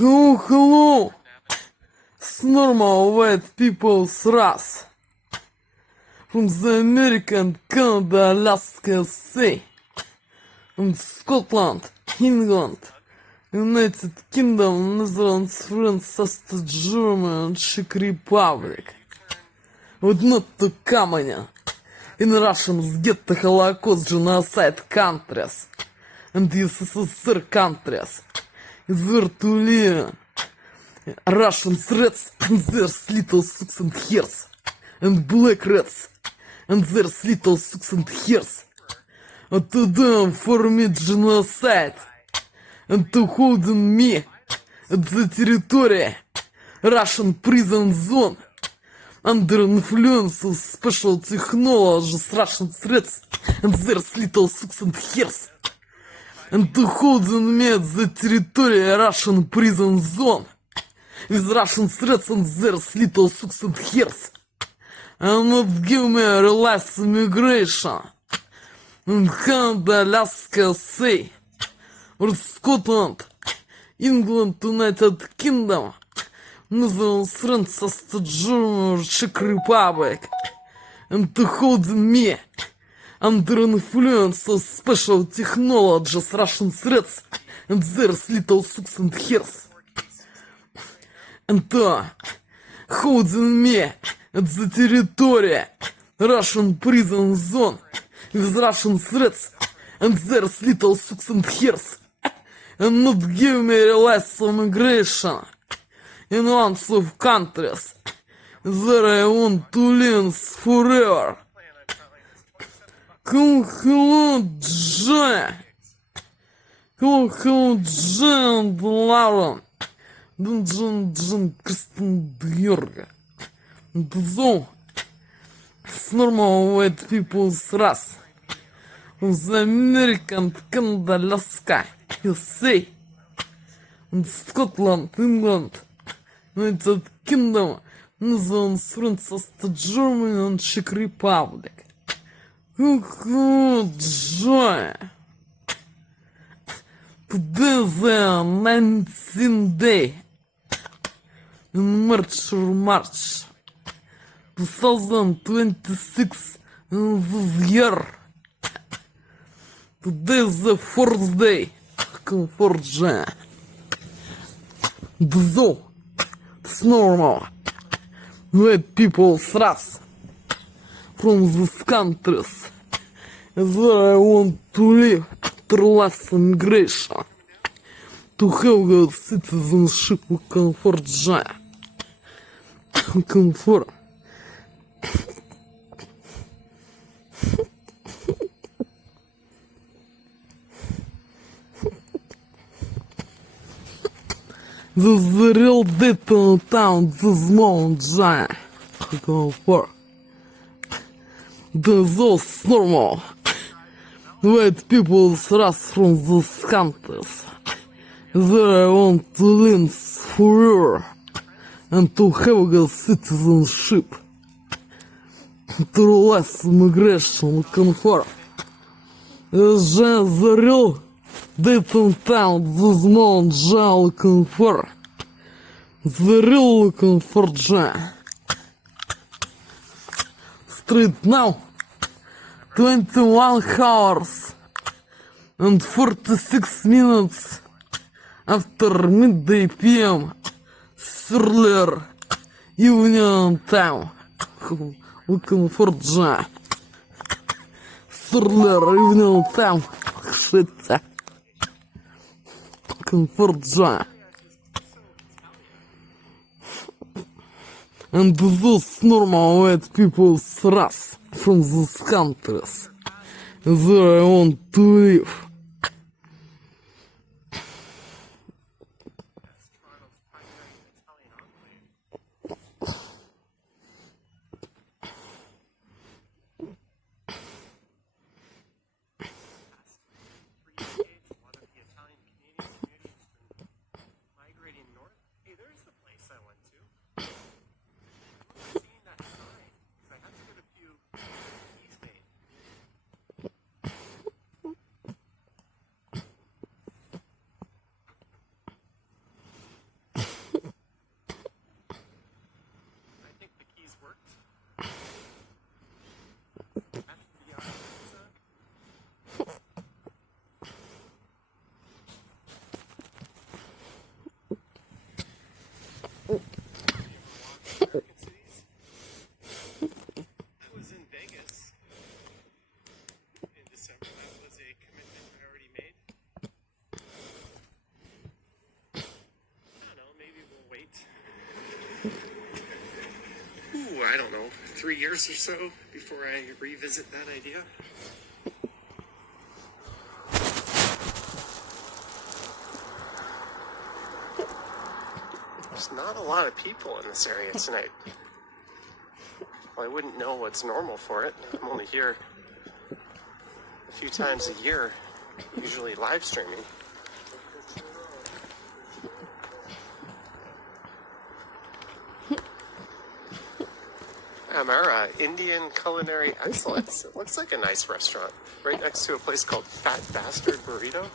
Hello, it's normal white people's race. From the American, Canada, Alaska, Sea. And Scotland, England, United Kingdom, Netherlands, France, Austria, Germany, Czech Republic. Would not to Germany. In Russians get the Holocaust genocide countries. And the USSR countries. Is where to live. Russians rats and their little socks and hairs. And black rats and their little socks and hairs. And to them for me genocide. And to holding me at the territory Russian prison zone under influence of special technologies, Russian threats and their little socks and hairs. And to holding me at the territory Russian prison zone with Russian threats and their little socks and hairs. And not give me a relaxed immigration in Canada, Alaska, Sea, or Scotland, England, United Kingdom, Netherlands, France, Austria, Germany, Czech Republic, and to holding me under influence of special technologies, Russian threats, and their little socks and hairs. And to holding me at the territory Russian prison zone with Russian threats and their little socks and hairs. And not give me relaxed immigration in one of countries that I want to live forever. Hello, Joy. Hello, Joy and Lauren. John Kristen Georga. So, it's normal white people's race. From the American, Canada, Alaska, USA, and Scotland, England, United Kingdom, Netherlands, France, Austria, Germany, and Czech Republic. Joy. Today is the 19th day in March 2026 in this year. Today is the fourth day. Comfort. So, it's normal. White people's race from these countries is where I want to live after less immigration. To have good citizenship with comfort. Comfort. This is the real detail town, this small giant. Comfort. This is normal. White people's race from these countries. There I want to live forever and to have a citizenship. To less immigration comfort. This is the real Dayton town, this small giant comfort. The real comfort giant. Straight now. 21 hours and 46 minutes after midday PM, earlier evening time. Looking for John. Earlier evening time. Shit. Looking for John. And those normal white people's race from these countries where I want to live. I don't know, 3 years or so before I revisit that idea. There's not a lot of people in this area tonight. Well, I wouldn't know what's normal for it. I'm only here a few times a year, usually live streaming. Amara, Indian Culinary Excellence. It looks like a nice restaurant, right next to a place called Fat Bastard Burrito.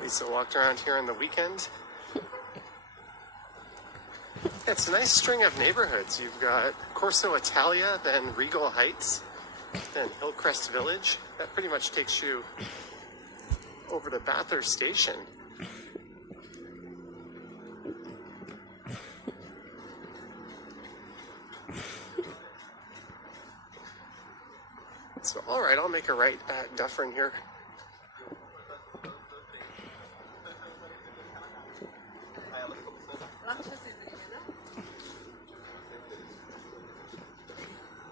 Lisa walked around here on the weekend. It's a nice string of neighborhoods. You've got Corso Italia, then Regal Heights, then Hillcrest Village. That pretty much takes you over to Bathurst Station. So, all right, I'll make a right at Dufferin here.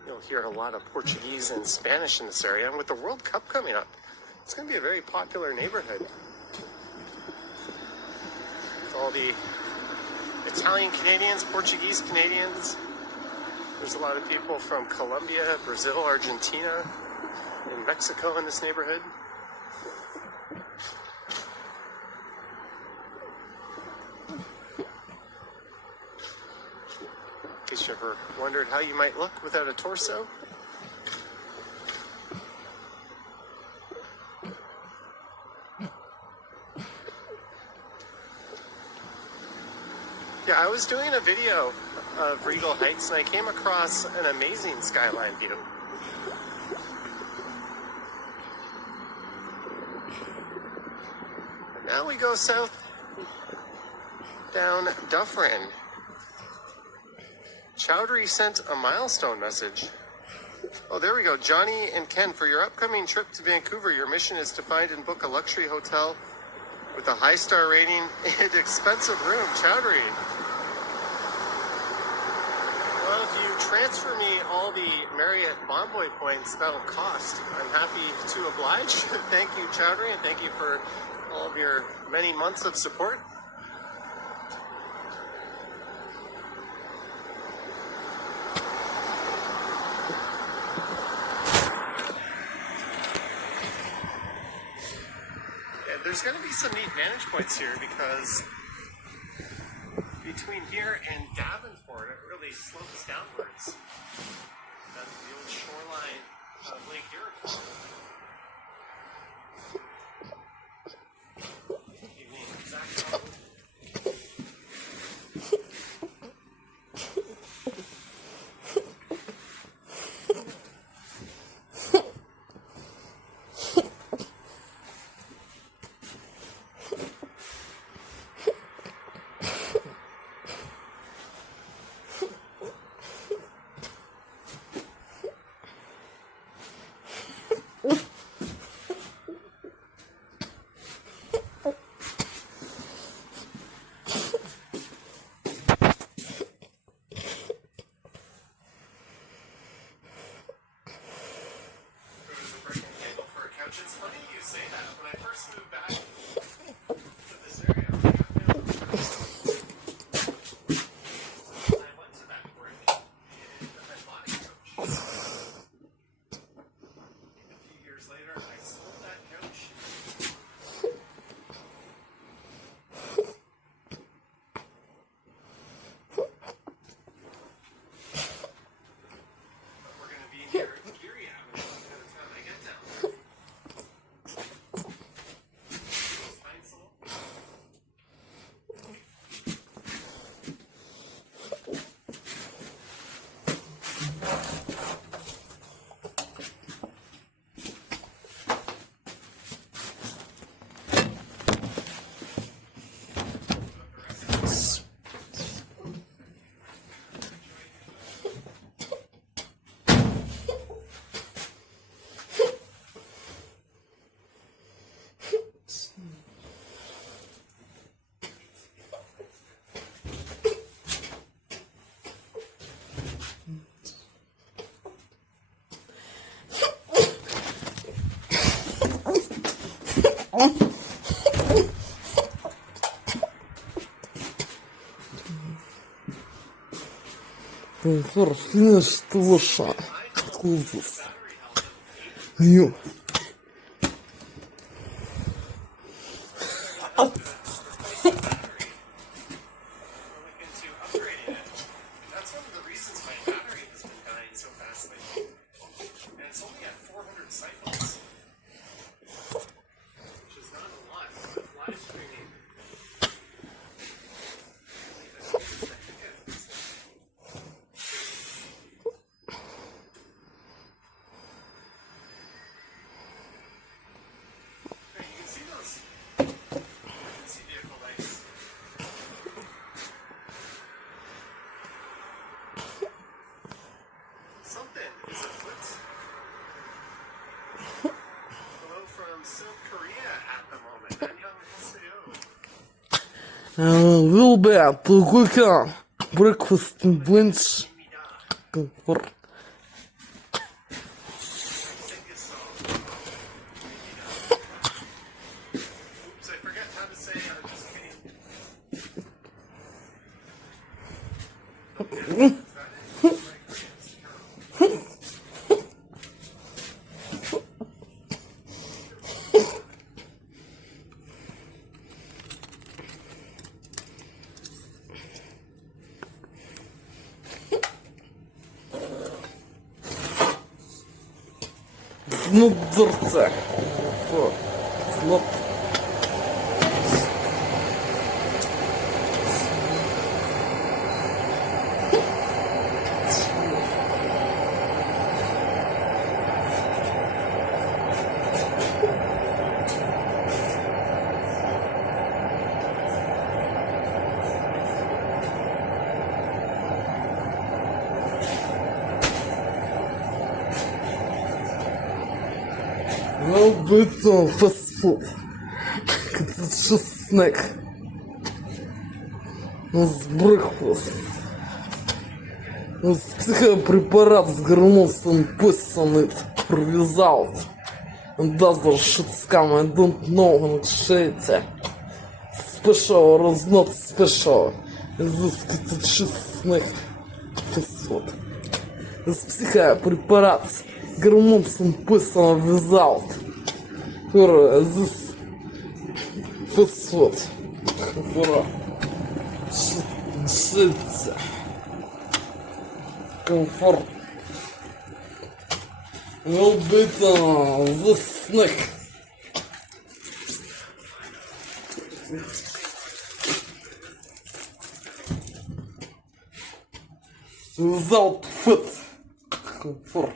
You'll hear a lot of Portuguese and Spanish in this area, and with the World Cup coming up, it's going to be a very popular neighborhood. With all the Italian Canadians, Portuguese Canadians. There's a lot of people from Colombia, Brazil, Argentina, and Mexico in this neighborhood. In case you ever wondered how you might look without a torso. Yeah, I was doing a video of Regal Heights, and I came across an amazing skyline view. And now we go south down Dufferin. Chowdhury sent a milestone message. Oh, there we go. Johnny and Ken, for your upcoming trip to Vancouver, your mission is to find and book a luxury hotel with a high-star rating and expensive room. Chowdhury. Well, if you transfer me all the Marriott Bonvoy points, that'll cost. I'm happy to oblige. Thank you, Chowdhury, and thank you for all of your many months of support. Yeah, there's going to be some neat vantage points here because between here and Davenport, it really slopes downwards. That's the old shoreline of Lake Iroquois. Evening exact road. It's funny you say that. When I first moved back to this area, I went to that brick and I bought a couch. A few years later, I sold that couch. But we're going to be near Erie Avenue by the time I get down there. Комфорт, что лоша. Кузус. Ю. That's one of the reasons my battery has been dying so fast lately. And it's only at 400 cycles. Which is not a lot, but live streaming. Hey, you can see those. You can see vehicle lights. Something is afoot. Hello from South Korea at the moment. Annyeonghaseyo. Little bit, только breakfast and lunch. Комфорт. Sing this song. Oops, I forget how to say I'm just kidding. Okay, is that it? Like, yes, Ну, дурца. Фу. Слоп. Ну, будет фастфуд. Это же снэк. С брекфаст. С психопрепарат с гормоном поison result. And other shit scam, I don't know how to say it. Special or is not special. This is just snack. Fastfood. С психопрепарат гормон поison result. For this fastfood. For shit. Комфорт. Will be the snack. Without fit. Комфорт.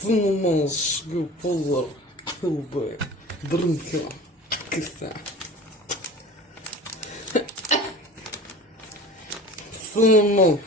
Cinnamons pulver, pulver, drinken, kaffe. Cinnamon.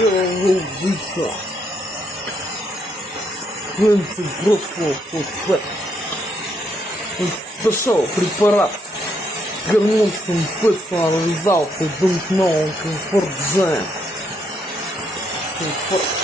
Убийца. Пленцы взрослого фотфет. Спешл препарат. Гормонцем песла навязал, don't know, комфорт джем. Комфорт.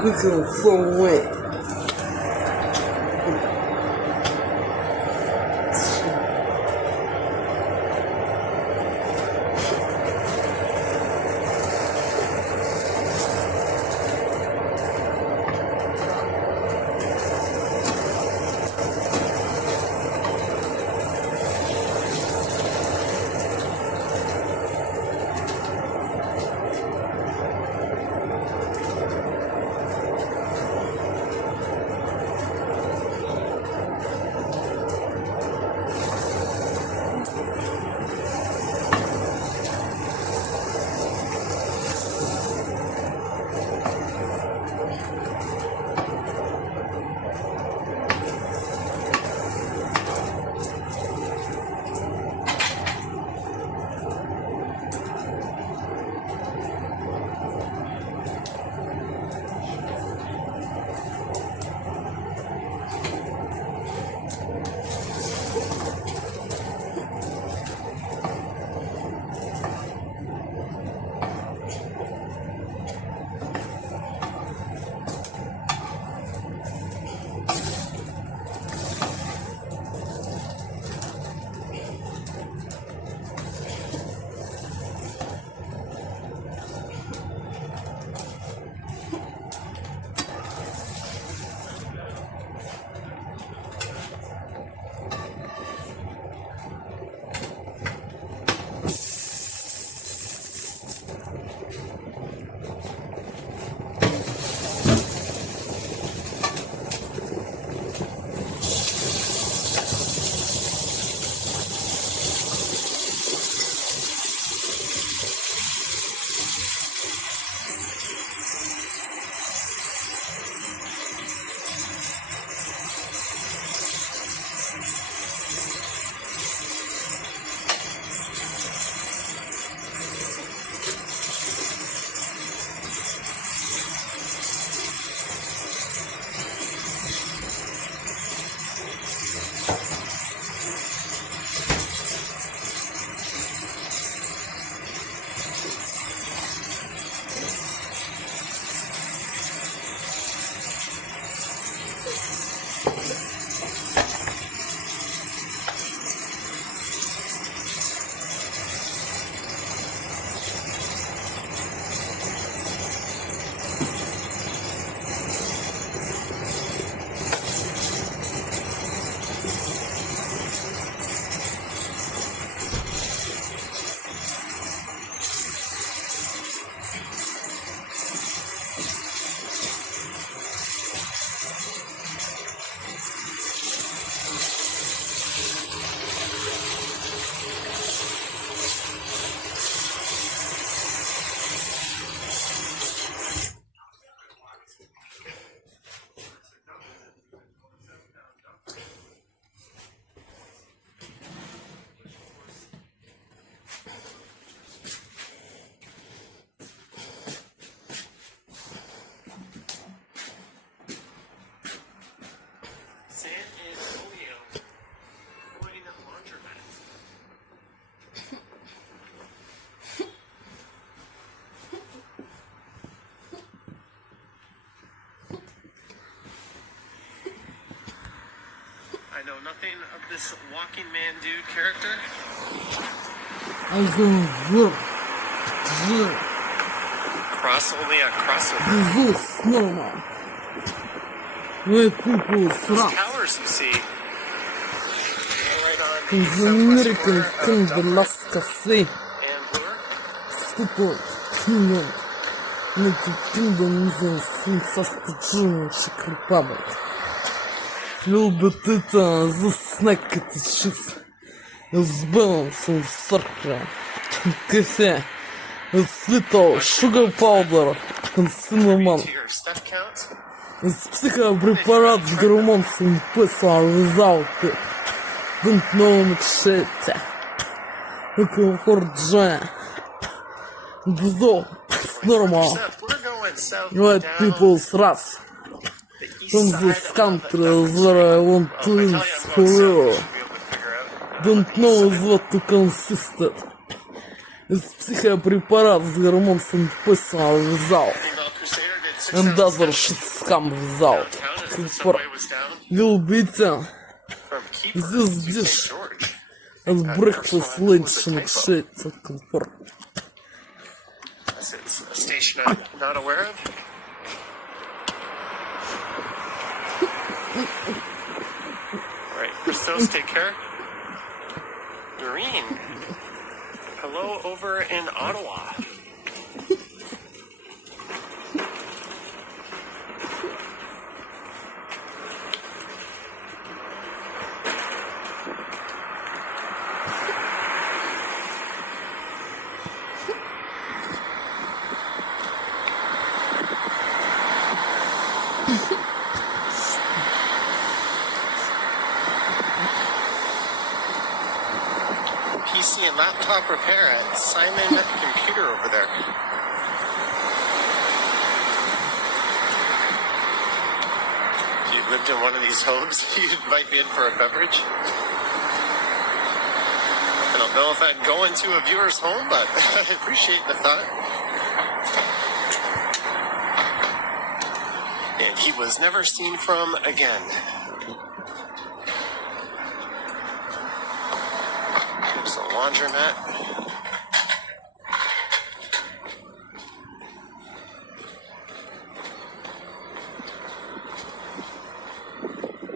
cooking so wet. I know nothing of this walking man dude character. I'm gonna work. Only a crossover. This is normal. Where people Those thrust. towers you see. Right on In the American Canada, Alaska, and Bloor. Stupid Kingdom. United Kingdom is a fantastic republic. Любит это the snack it is just is balance and circle. Coffee. It's little sugar powder and cinnamon. To your step count. It's психопрепарат с гормонцем писал without it. Don't know much shit. It's hard. Бзо. It's normal. We're going south White down people's wrath. the east From side this of country the where I want Well, to if I live tell you I'm going south, you forever. should be able to figure out. Don't know what to consist it. It's психопрепарат с гормонцем писал without. Female Crusader did and other shit comes out. Comfort. Will be done. This dish as breakfast, lunch, and shit of comfort. It's a station I'm not aware of. Alright, Christos, take care. Marine, hello over in Ottawa. PC and laptop repair at Simon Computer over there. If you lived in one of these homes, you'd invite me in for a beverage. I don't know if I'd go into a viewer's home, but I appreciate the thought. And he was never seen from again. There's a laundromat.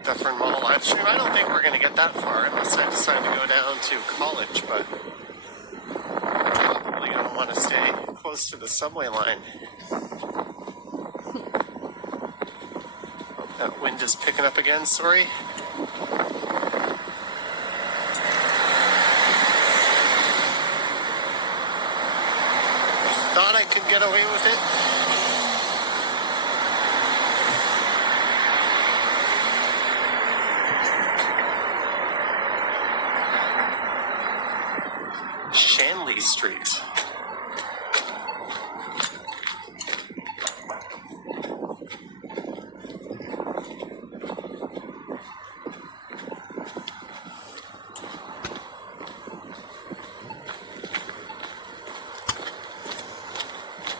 Dufferin Mall live stream. I don't think we're going to get that far unless I decide to go down to college, but probably going to want to stay close to the subway line. Oh, that wind is picking up again, sorry. Thought I could get away with it. Shanley Street.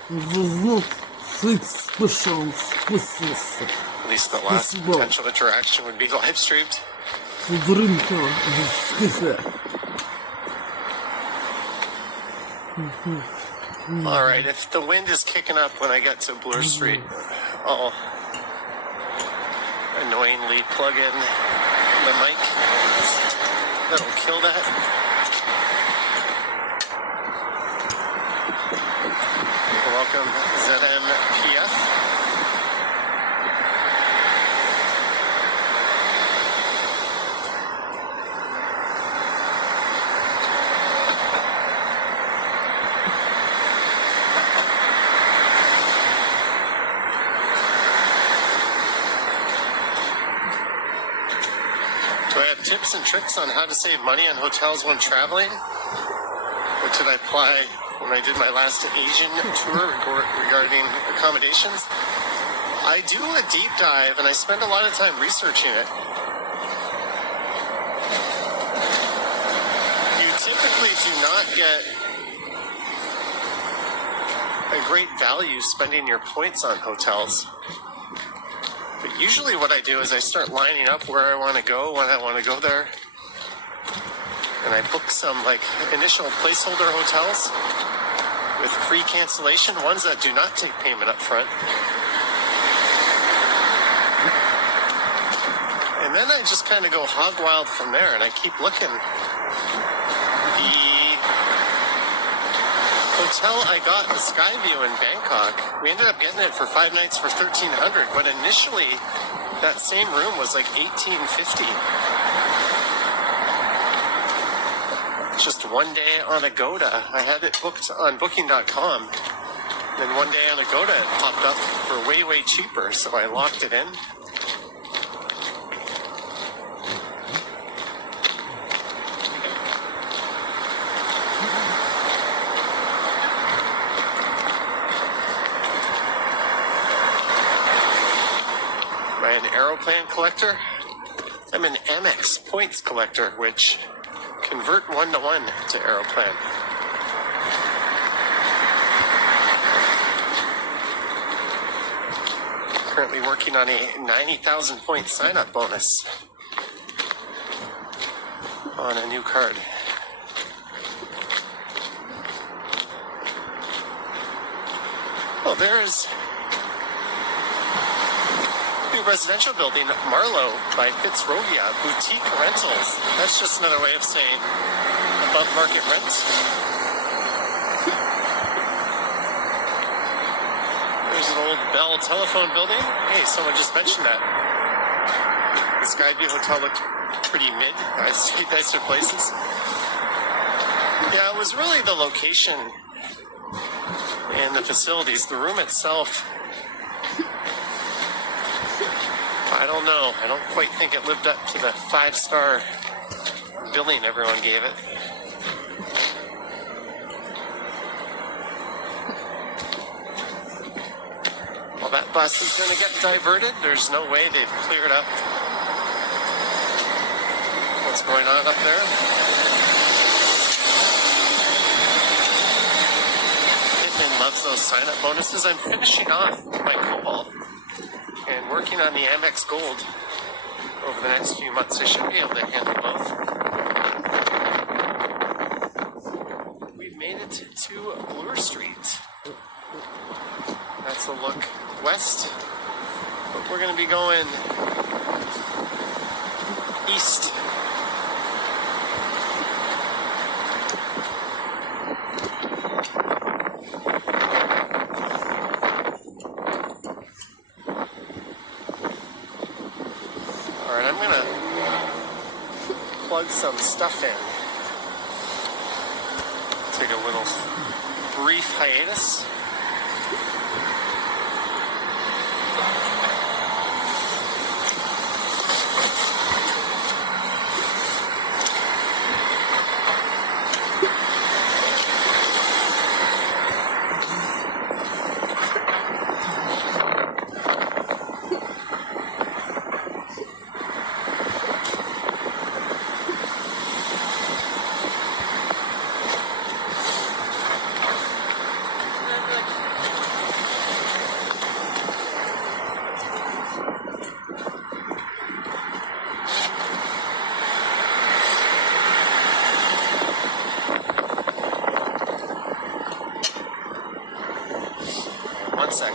Does not fit special spaces. At least the last potential interaction would be live streamed. To drink coffee. Alright, if the wind is kicking up when I get to Bloor Street, I'll annoyingly plug in the mic. That'll kill that. Welcome, ZMPF. Do I have tips and tricks on how to save money on hotels when traveling? What did I apply when I did my last Asian tour regarding accommodations? I do a deep dive and I spend a lot of time researching it. You typically do not get a great value spending your points on hotels. But usually what I do is I start lining up where I want to go when I want to go there. And I book some like initial placeholder hotels with free cancellation, ones that do not take payment up front. And then I just kind of go hog wild from there and I keep looking. The hotel I got, the Skyview in Bangkok, we ended up getting it for 5 nights for $1,300, but initially that same room was like $1,850. Just one day on Agoda. I had it booked on booking.com. Then one day on Agoda it popped up for way, way cheaper, so I locked it in. Am I an aeroplane collector? I'm an Amex points collector, which convert 1-to-1 to aeroplane. Currently working on a 90,000 point sign-up bonus on a new card. Well, there's a new residential building, Marlowe by Fitzrovia, boutique rentals. That's just another way of saying above market rents. There's an old Bell telephone building. Hey, someone just mentioned that. The Skyview Hotel looked pretty mid. I see nicer places. Yeah, it was really the location and the facilities. The room itself, I don't know. I don't quite think it lived up to the 5-star billing everyone gave it. Well, that bus is going to get diverted. There's no way they've cleared up what's going on up there. Hitman loves those sign-up bonuses. I'm finishing off my Cobalt and working on the Amex Gold over the next few months. I should be able to handle both. We've made it to Bloor Street. That's the look west, but we're going to be going east. Alright, I'm going to plug some stuff in. Take a little brief hiatus. One sec.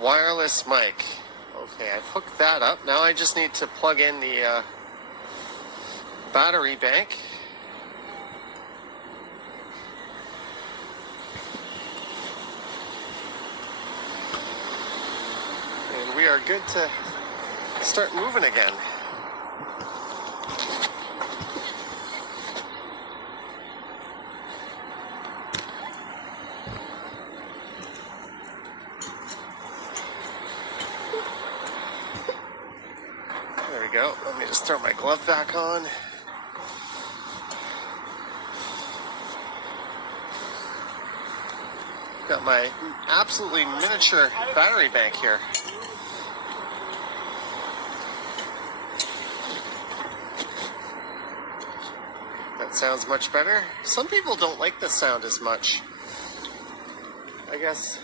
Wireless mic. Okay, I've hooked that up. Now I just need to plug in the battery bank. And we are good to start moving again. There we go. Let me just throw my glove back on. Got my absolutely miniature battery bank here. That sounds much better. Some people don't like the sound as much. I guess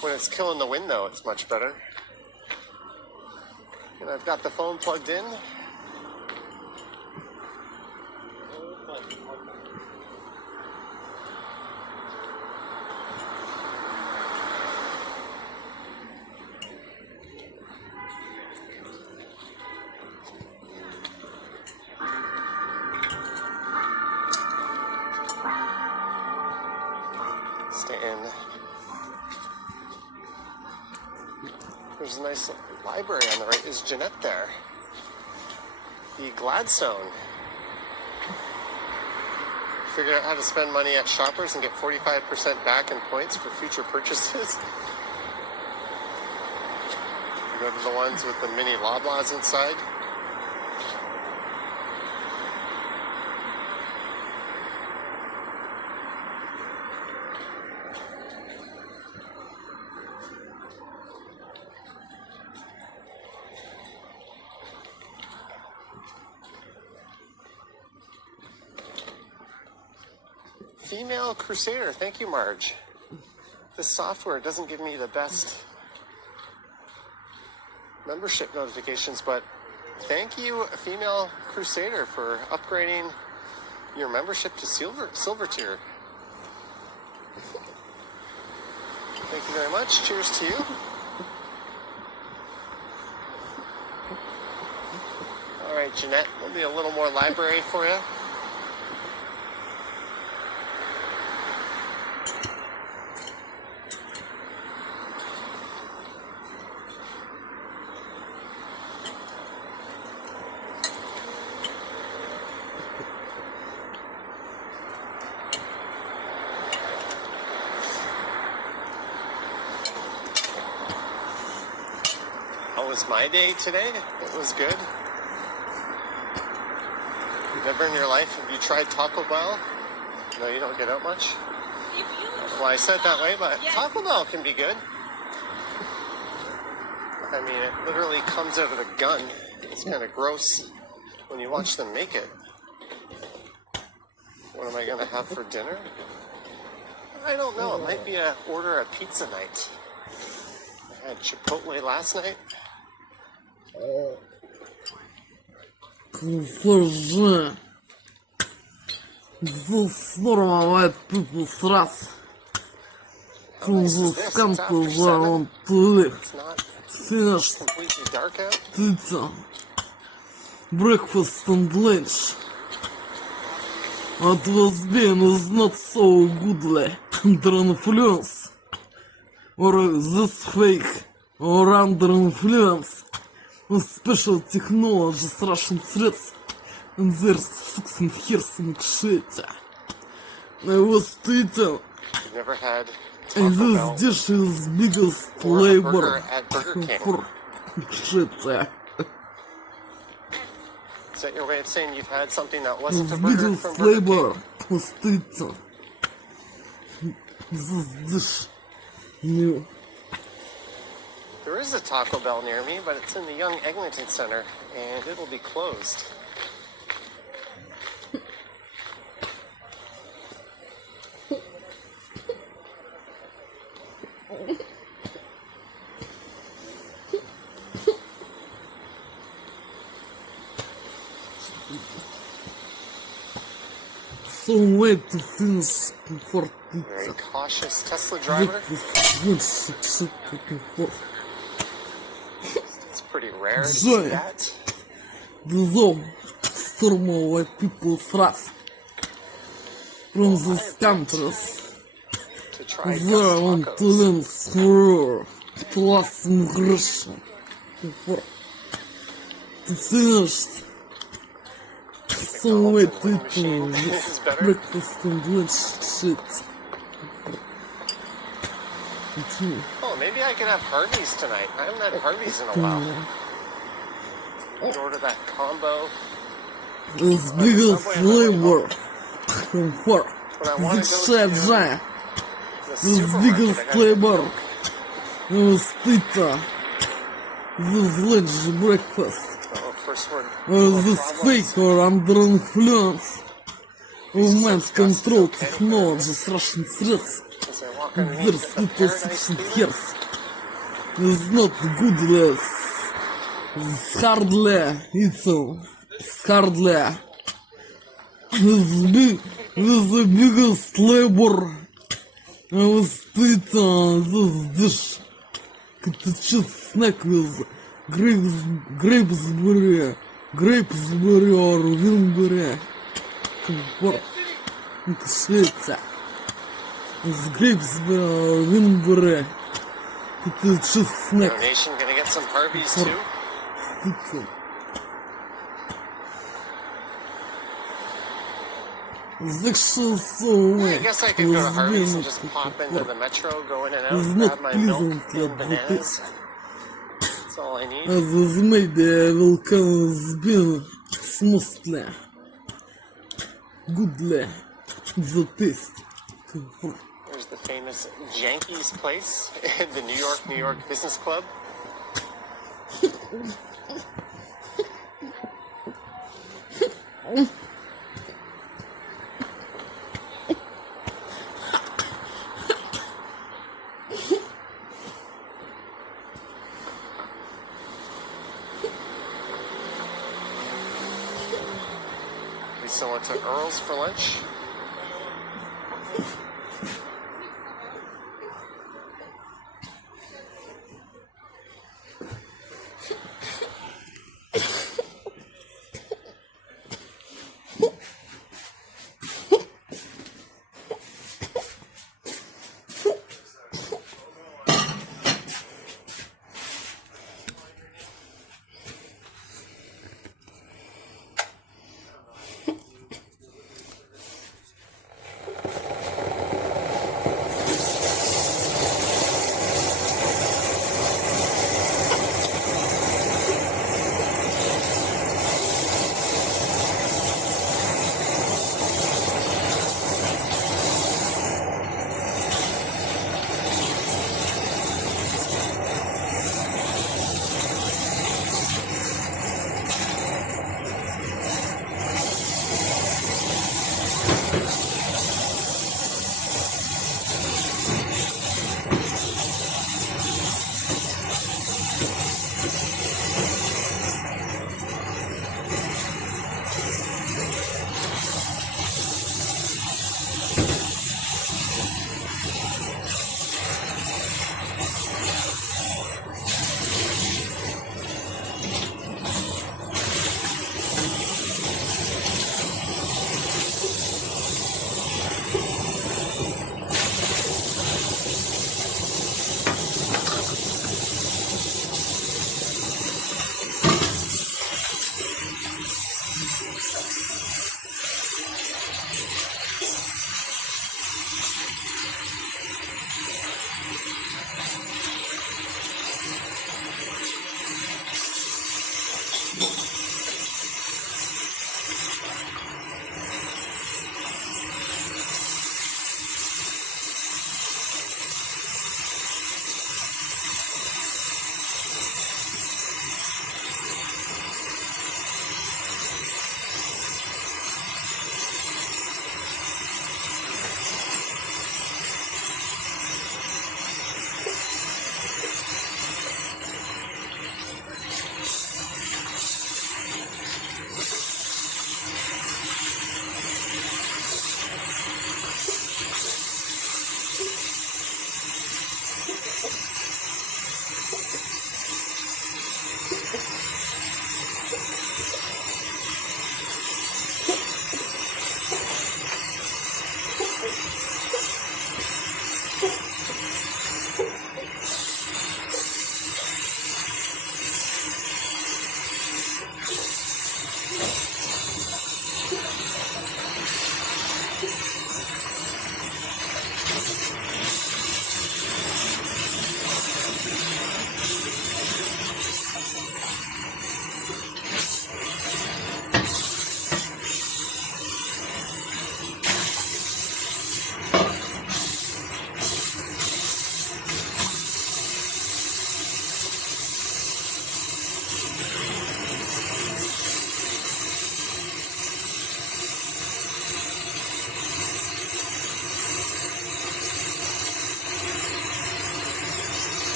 when it's killing the wind though, it's much better. And I've got the phone plugged in. Stay in. There's a nice library on the right. Is Jeanette there? The Gladstone. Figure out how to spend money at Shoppers and get 45% back in points for future purchases. You go to the ones with the mini Loblaws inside. Female Crusader. Thank you, Marge. This software doesn't give me the best membership notifications, but thank you, Female Crusader, for upgrading your membership to silver tier. Thank you very much. Cheers to you. All right, Jeanette, there'll be a little more library for you. How was my day today? It was good. Never in your life have you tried Taco Bell? No, you don't get out much? Well, I said that way, but Taco Bell can be good. I mean, it literally comes out of a gun. It's kind of gross when you watch them make it. What am I going to have for dinner? I don't know. It might be a order a pizza night. I had Chipotle last night. Слушай, this normal white people thrust. This country where I want to live. It's not Finished completely dark out. pizza, breakfast and lunch. What was being is not so goodly under influence. Or this fake or under influence. Special technologies Russian threats and their fixing hairs and shit. I was tweeting, You've never had and Taco this Bell dish is biggest or a burger labor at Burger King. for shit. Is that your way of saying you've had something that wasn't a This burger biggest from Burger labor King? was tweeting. This dish new. There is a Taco Bell near me, but it's in the Young Eglinton Center, and it'll be closed. So wait to finish for Very pizza. cautious Tesla driver. It's pretty rare to see Joy. that. The zone storm of white people thrust from these countries. To try There I Gus want to tacos. learn through plus immigration before to finish. So wait to eat this breakfast and lunch shit. Oh, maybe I could have Harvey's tonight. I haven't had Harvey's in a while. I'd order that combo. This biggest flavor for When I want big to go shit to giant. the This supermarket, biggest I gotta flavor was pizza. This lunch breakfast. Oh, first word. This fake or under influence of mind control technologies Russian threats. As I walk Their underneath the little Paradise section Theater. hairs is not goodless. It's hardly eaten. It's hardly. This the biggest labor. I was eating this dish. It's a cheese snack with grapesberry or wingberry. Comfort. It's shit. It's grapesberry or wingberry. It's a cheese snack. Donation gonna get some Harvey's too. Pizza. Actually, so I guess I could go to Harvey's and just pop into the metro, go in and It's out, not grab my milk pleasant and at bananas. the That's all I need. as is maybe will come being smoothly, goodly, the taste. There's the famous Yankees place in the New York Business Club. to Earl's for lunch.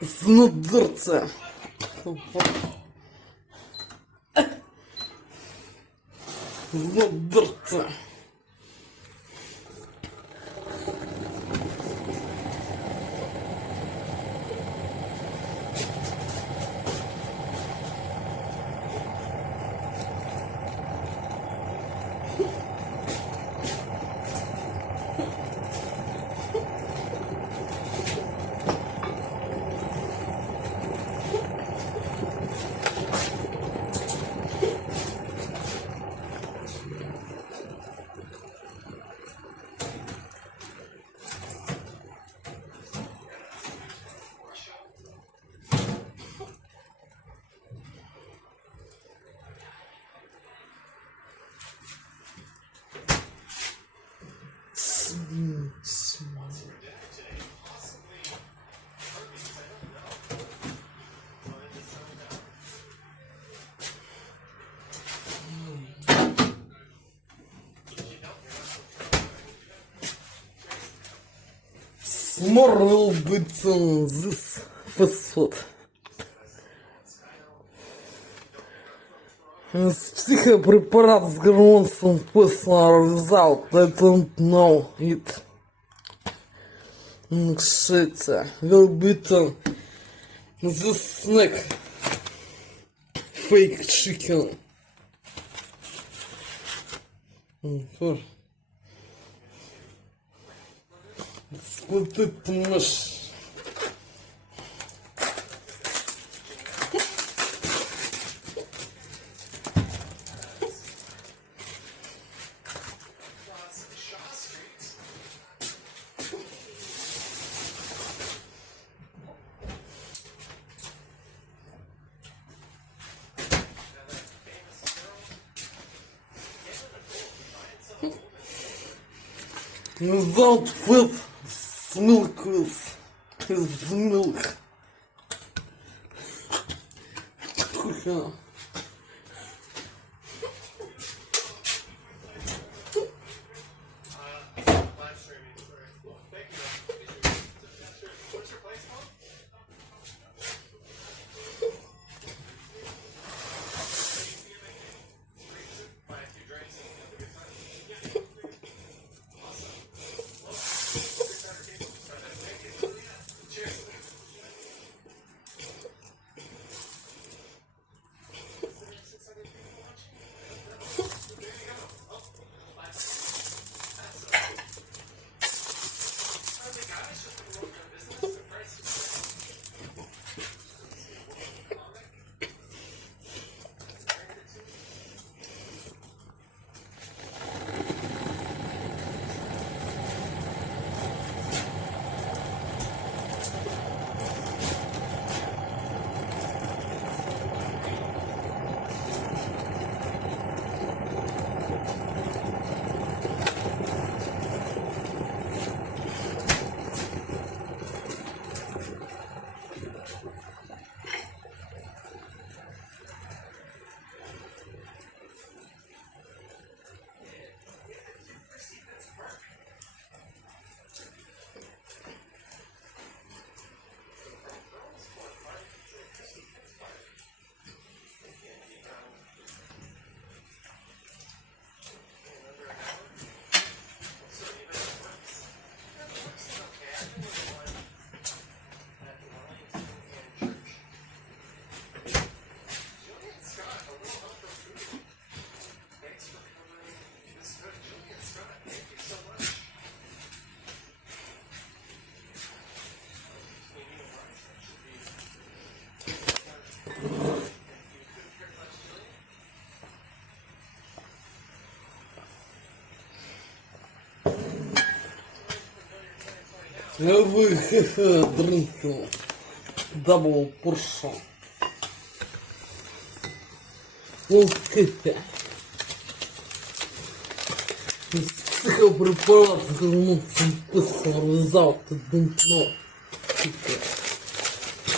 Знудерце. Знудерце. Small bits on this episode. Психопрепарат с гормонским personal result. I don't know it. Shit. Will bit on the snack. Fake chicken. Вот это наш. Without fat, milk is milk. Drinking double portion. Okay. Психопрепарат с гормонским personal result. I don't know.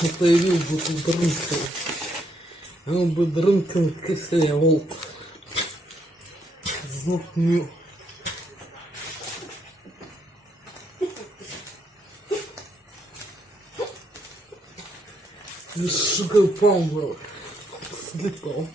Это я will be drinking. I will be drinking coffee. It's not new. sugar powder. Slipper.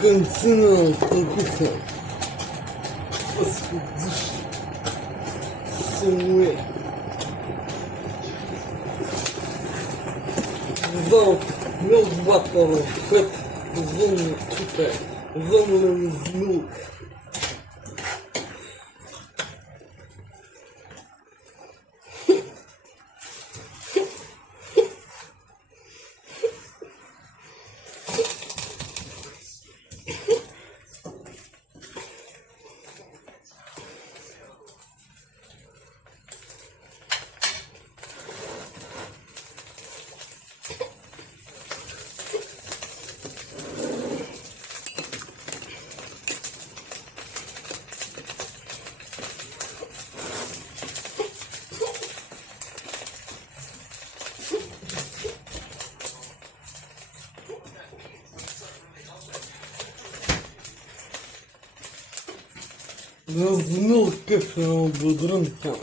Континент кухня. Сумы. Зал milk butter, fat, zone chicken, zone with milk. Размыл кефирного бодрынка.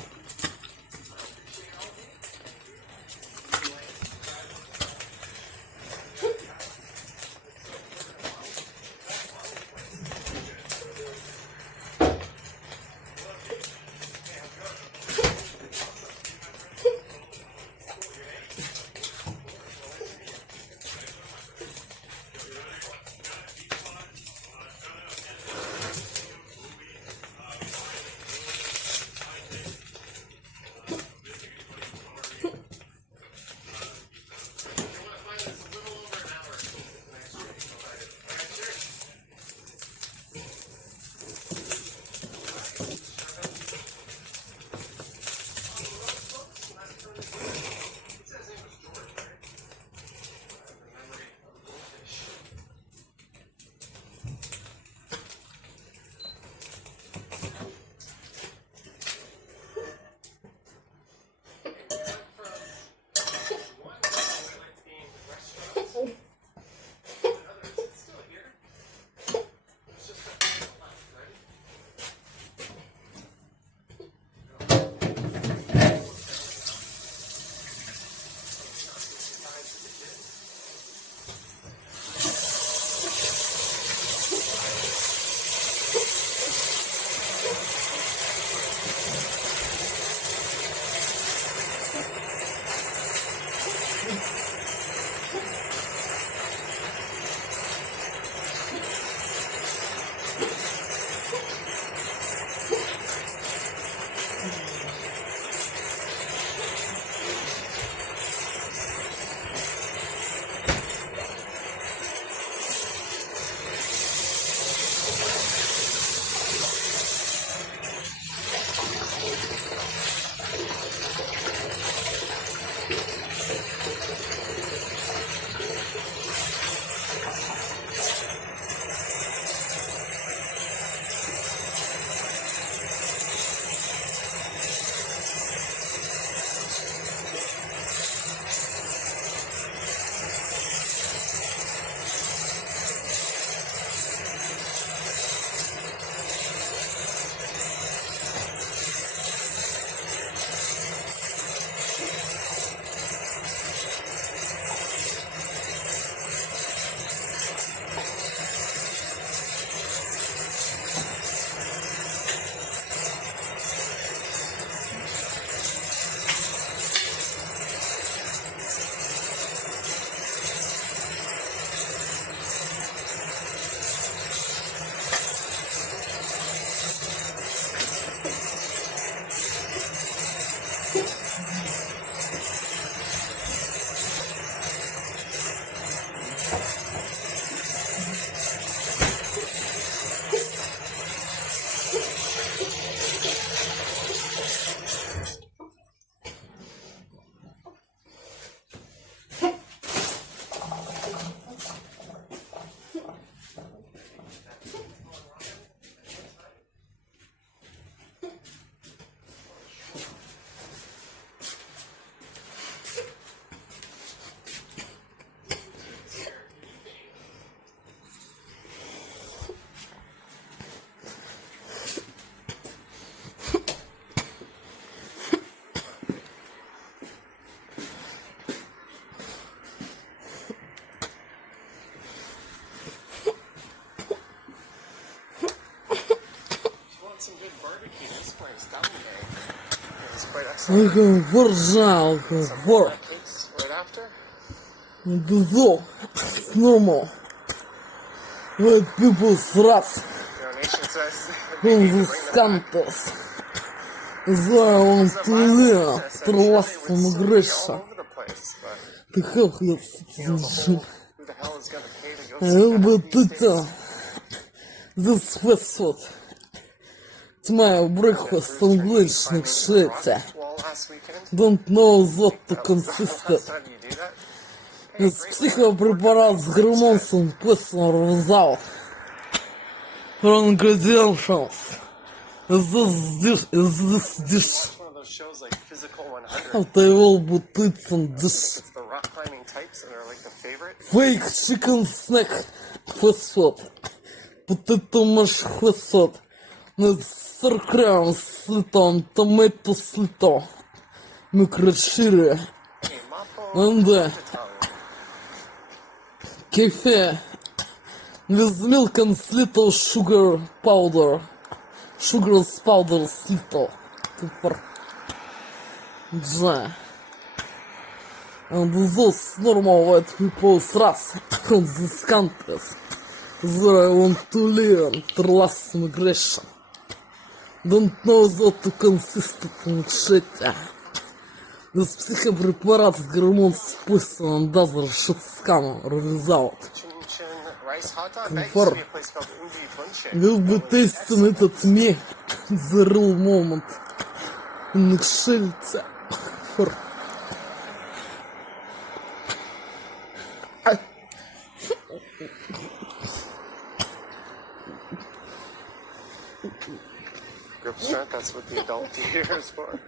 Alcohol, cakes right after. Безо, normal. White people thrust. Our nation says they need to The bring them back. scandals. The one to live, to last They would from still be all aggression. over the place, but To help your you know, the citizenship. whole, who the hell is going to pay to go I see will that these put days? this westward. To my breakfast on glitchnik shit. Wall last weekend. Don't know what to That was the consist last of. time you do that. Hey, It's great psychoppreparat с гормонцем personal result. From ingredients. Is this dish? Watch one of those shows like Physical 100. How they all put it on dish. It's the rock climbing types that are like the favorite. Fake chicken snack. Fast food. Potato mash fast food. Sour cream slito, tomato slito. Microchili. Hey, Mapo And Italian. Cafe with milk and little sugar powder. Sugar powder little. Super. Yeah. And those normal white people thrust on these countries. Where I want to live and last migration. Don't know what to consist of shit. This psychopреparat с гормон способом даже shit scam result. Chin Chin Rice Hot Dog. That used Comfort. to be a place called Ubi Tunche. Will be tasting it at me. The real moment. In Schilze. Grip strength, that's what the adult theater is for.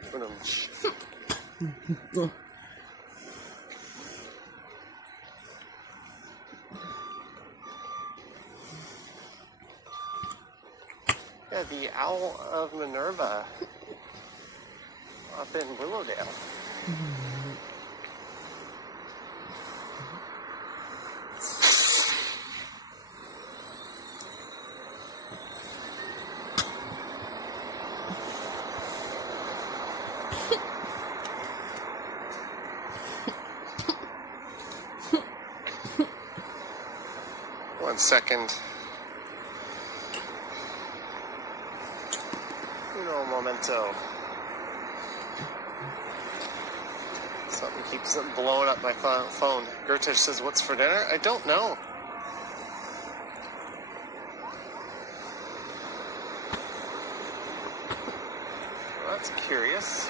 Yeah, the Owl of Minerva up in Willowdale. One second. Uno momento. Something keeps blowing up my phone. Gertish says, "What's for dinner?" I don't know. Well, that's curious.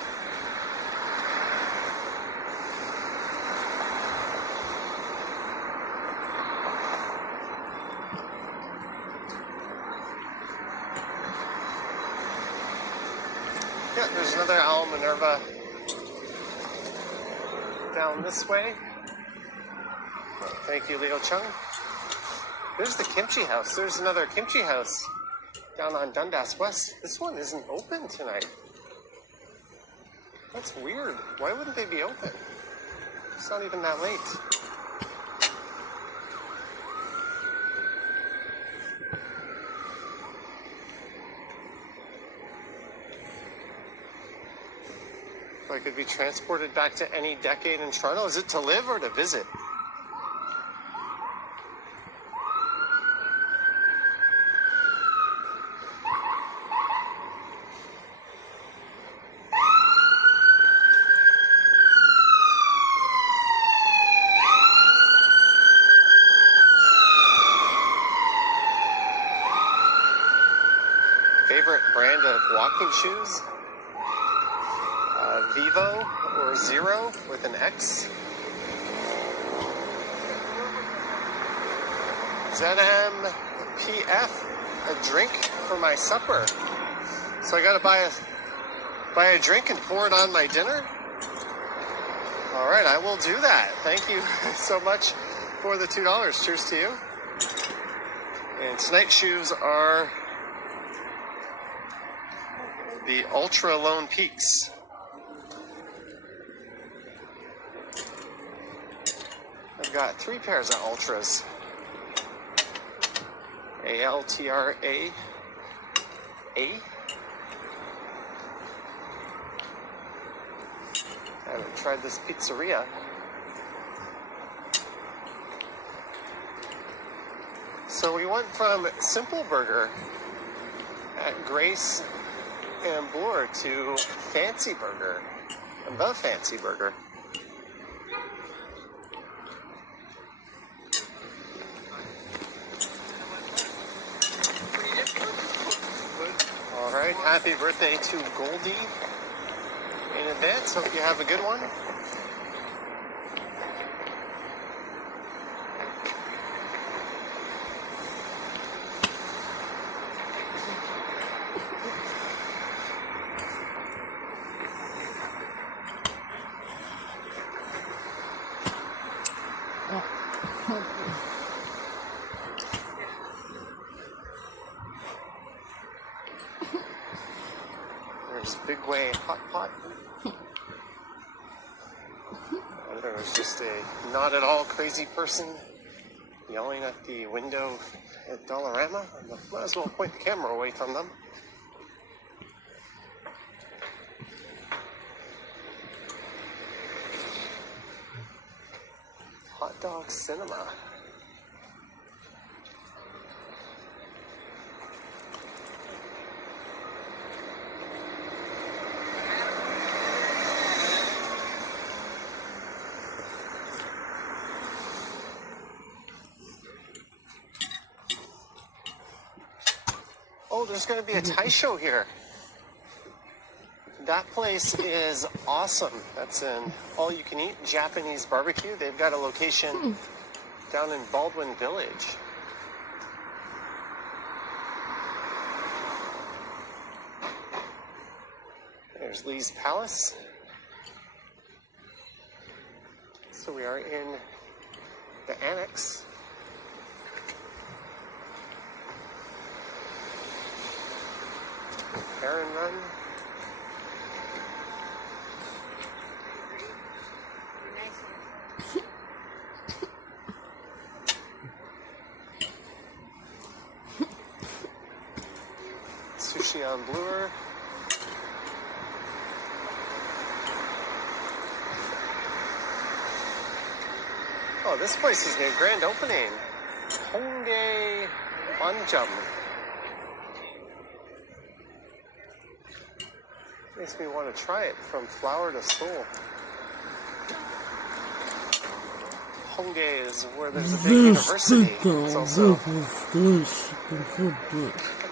Yeah, there's another Owl Minerva down this way. Thank you, Leo Chung. There's the kimchi house. There's another kimchi house down on Dundas West. This one isn't open tonight. That's weird. Why wouldn't they be open? It's not even that late. If I could be transported back to any decade in Toronto, is it to live or to visit? Favorite brand of walking shoes? Vivo or Zero with an X. ZMPF, a drink for my supper. So I gotta buy a drink and pour it on my dinner? All right, I will do that. Thank you so much for the $2. Cheers to you. And tonight's shoes are the Ultra Lone Peaks. I've got 3 pairs of Ultras. ALTRA. tried this pizzeria. So we went from Simple Burger at Grace and Bloor to Fancy Burger, the Fancy Burger. All right, happy birthday to Goldie in advance. Hope you have a good one. There's Big Way Hot Pot. There was just a not at all crazy person yelling at the window at Dollarama. Might as well point the camera away from them. Hot Dog Cinema. Oh, there's going to be a Thai show here. That place is awesome. That's an all-you-can-eat Japanese barbecue. They've got a location down in Baldwin Village. There's Lee's Palace. So we are in the annex. Heron Run. Sushi on Bloor. Oh, this place is new. Grand opening. Hongdae Banjam. Makes me want to try it from flower to soul. Hongdae is where there's a big university. It's also a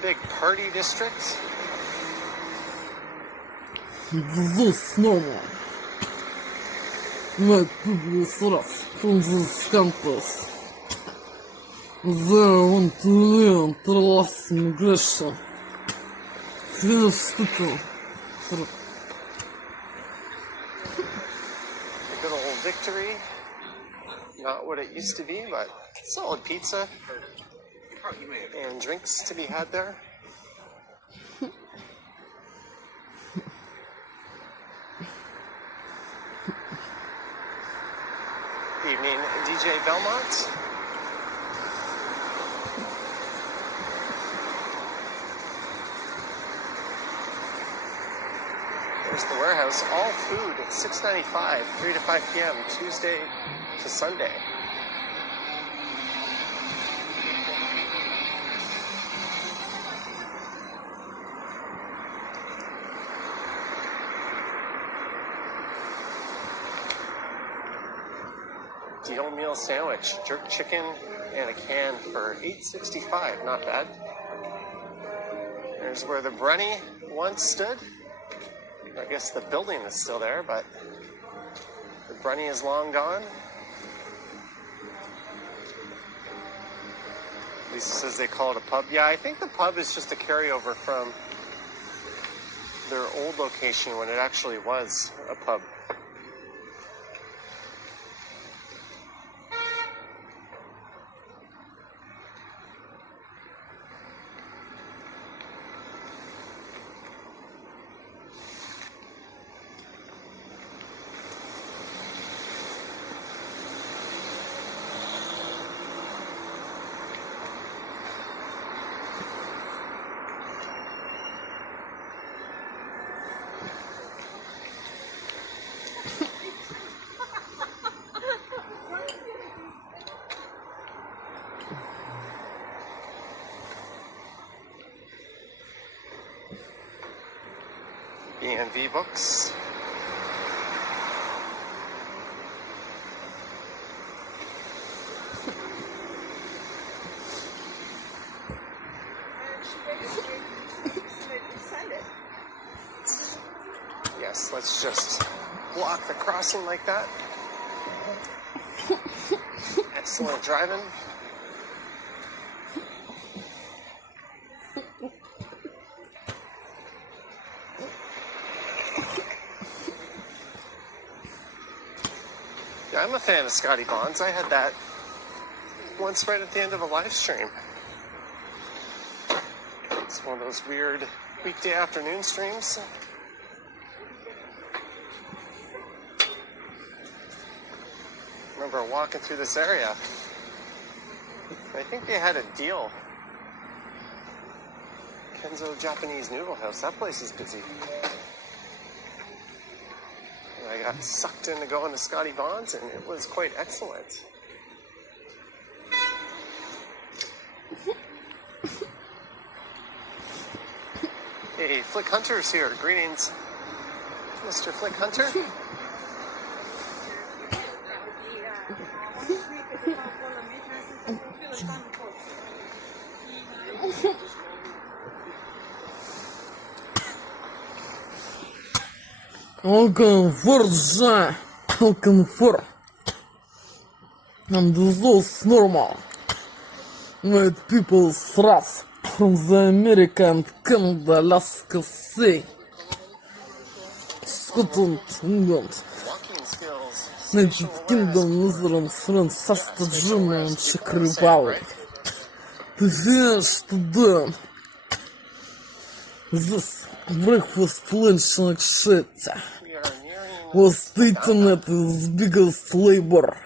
big party district. This normal. My people sraf from this campus. They want to learn the last migration. Finish it. A good old Victory. Not what it used to be, but solid pizza and drinks to be had there. Evening, DJ Belmont. There's the warehouse. All food at $6.95, 3 to 5 p.m., Tuesday to Sunday. Deal meal sandwich, jerk chicken and a can for $8.65. Not bad. There's where the Brunny once stood. I guess the building is still there, but the Brunny is long gone. Lisa says they call it a pub. Yeah, I think the pub is just a carryover from their old location when it actually was a pub. and V books. Yes, let's just block the crossing like that. Excellent driving. Yeah, I'm a fan of Scotty Bonds. I had that once right at the end of a live stream. It's one of those weird weekday afternoon streams. I remember walking through this area. I think they had a deal. Kenzo Japanese Noodle House. That place is busy. And I got sucked into going to Scotty Bonds, and it was quite excellent. Hey, Flick Hunter's here. Greetings, Mr. Flick Hunter. Comfort. And those normal. White people thrust from the America and Canada, Alaska, Sea, Scotland, England, Walking skills. United Kingdom, Netherlands, France, Saska, Germany, and Czech Republic. To finish today, this breakfast lunch like shit We are nearing was eaten at its biggest labor,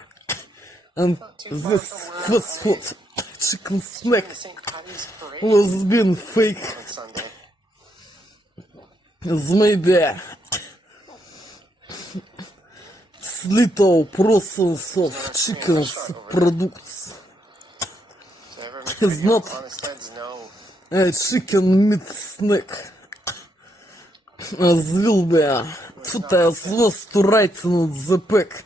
and this fast food chicken snack the St. Patty's Parade was being fake on Sunday. as maybe little process of chicken's products. So everyone It's not honest heads know. a chicken meat snack, as will be put as was to write on the pack.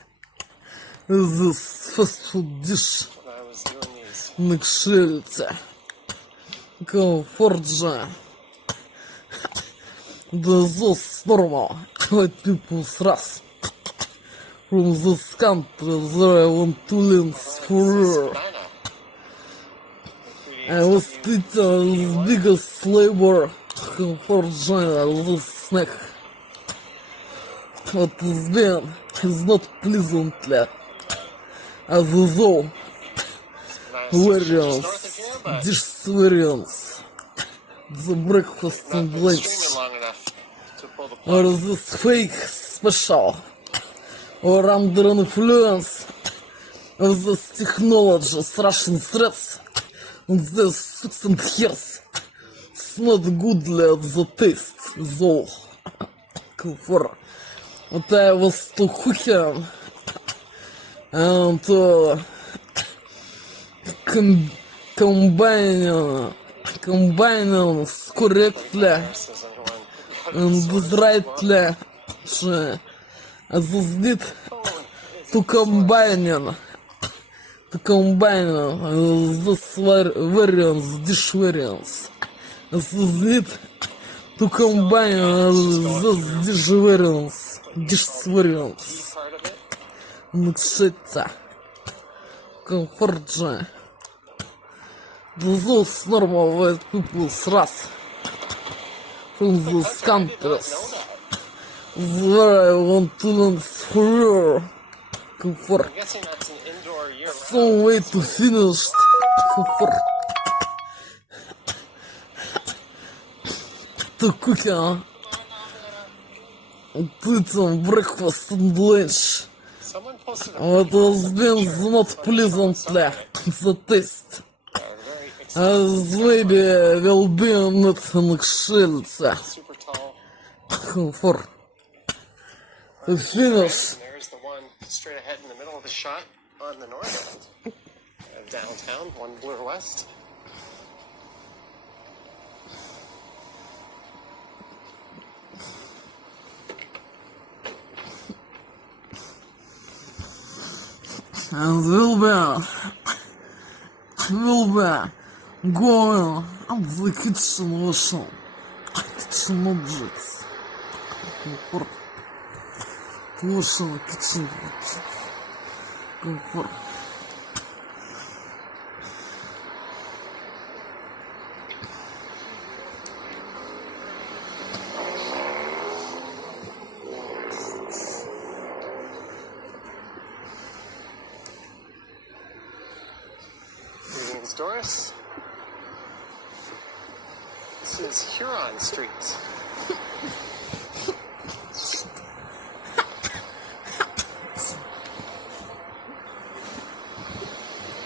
This fast food dish When I was doing these накшельте. Комфорджа. Those normal white people thrust from this country there I want to live forever. I was treated as biggest labor for joining this snack. What is been is not pleasantly as though variants, dish variants, the breakfast and lunch, long enough to pull the or plug. this fake special, or under influence of this technology, Russian threats, and this 6 years. It's not goodly at the taste, though. For what I was to cooking and combining correctly and rightly as this need to combine this variants, dish variants. As this need to combine this dish variants. Part of it. Накшиться. Комфорджа. Those normal white people thrust from those countries where I want to learn forever. Comfort. I'm guessing that's an indoor year. Some way to finish. Comfort. To cooking. To eat some breakfast and lunch. Someone posted a What was been not pleasantly the taste. very As maybe will be not накшельце. super tall. Comfort. To finish. And there's the one straight ahead in the middle of the shot on the north end. Downtown, one Bloor West. and will be going at the kitchen washing. Kitchen objects. Comfort. Washing kitchen objects. Comfort. Greetings, Doris. This is Huron Street.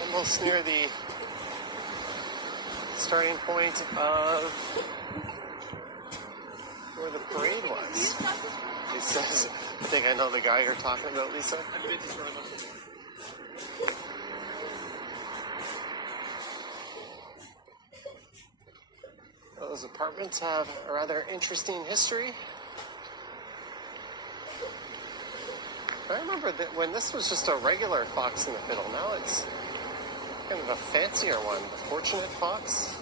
Almost near the starting point of where the parade was. He says, I think I know the guy you're talking about, Lisa. Those apartments have a rather interesting history. I remember that when this was just a regular fox in the fiddle. Now it's kind of a fancier one, the Fortunate Fox.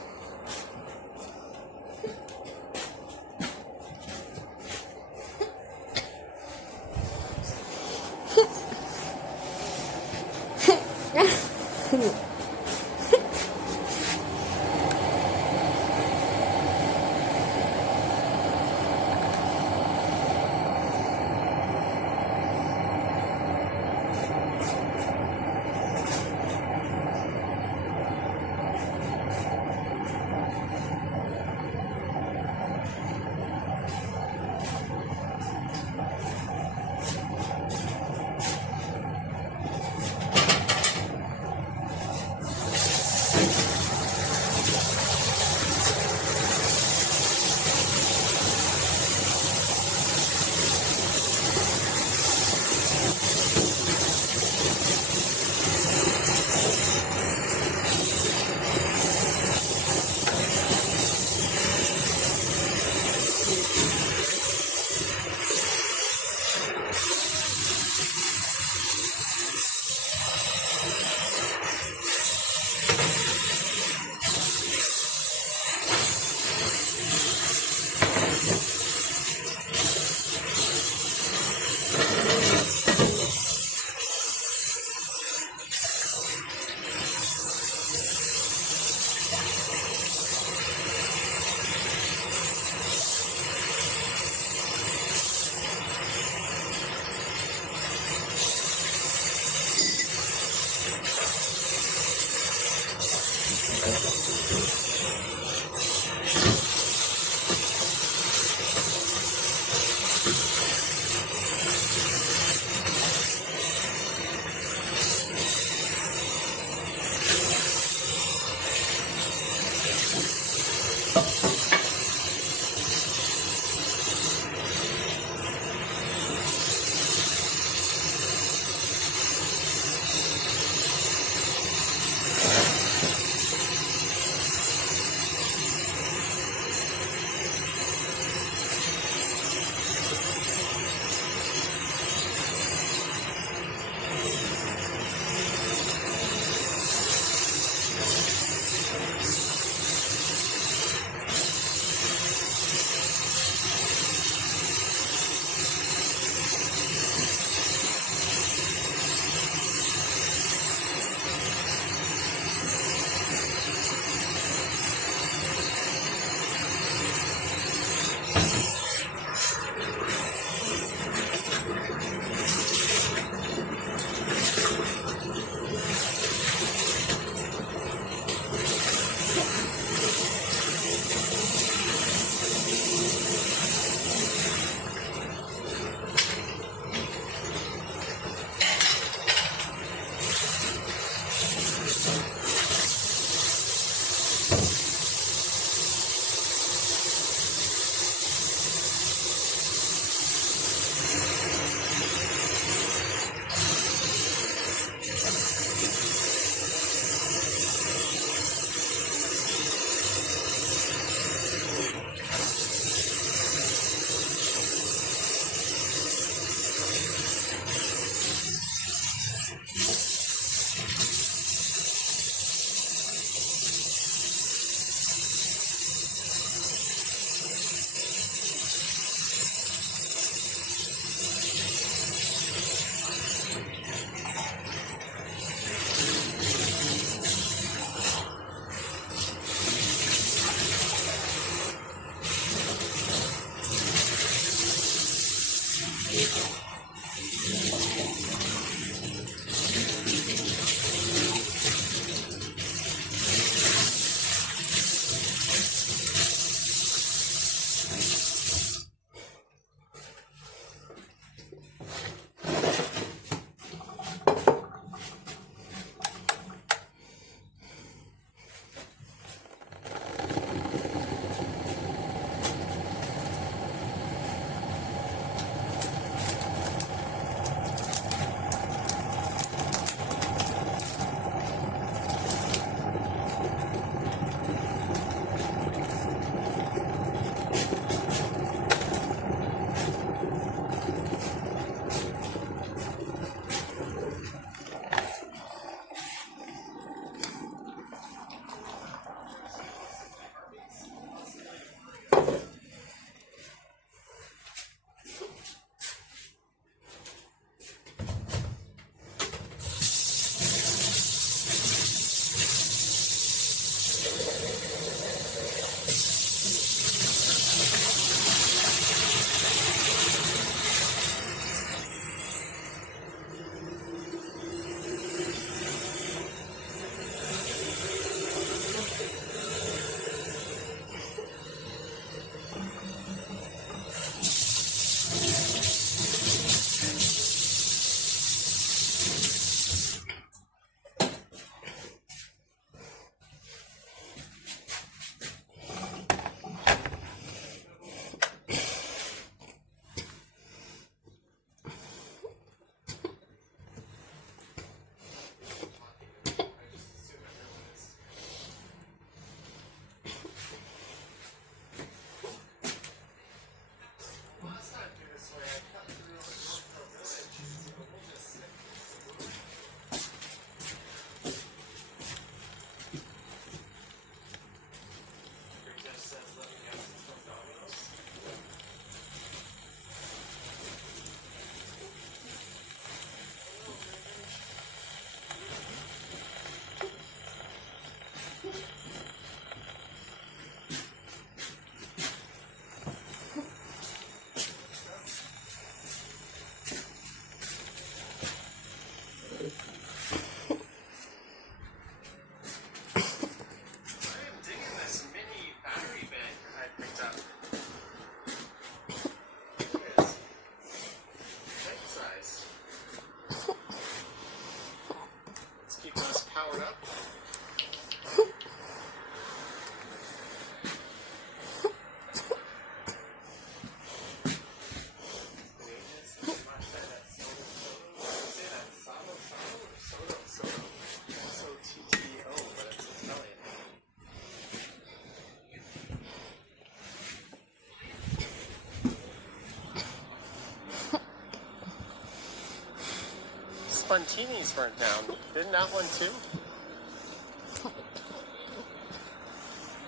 Spuntinis burnt down. Didn't that one too?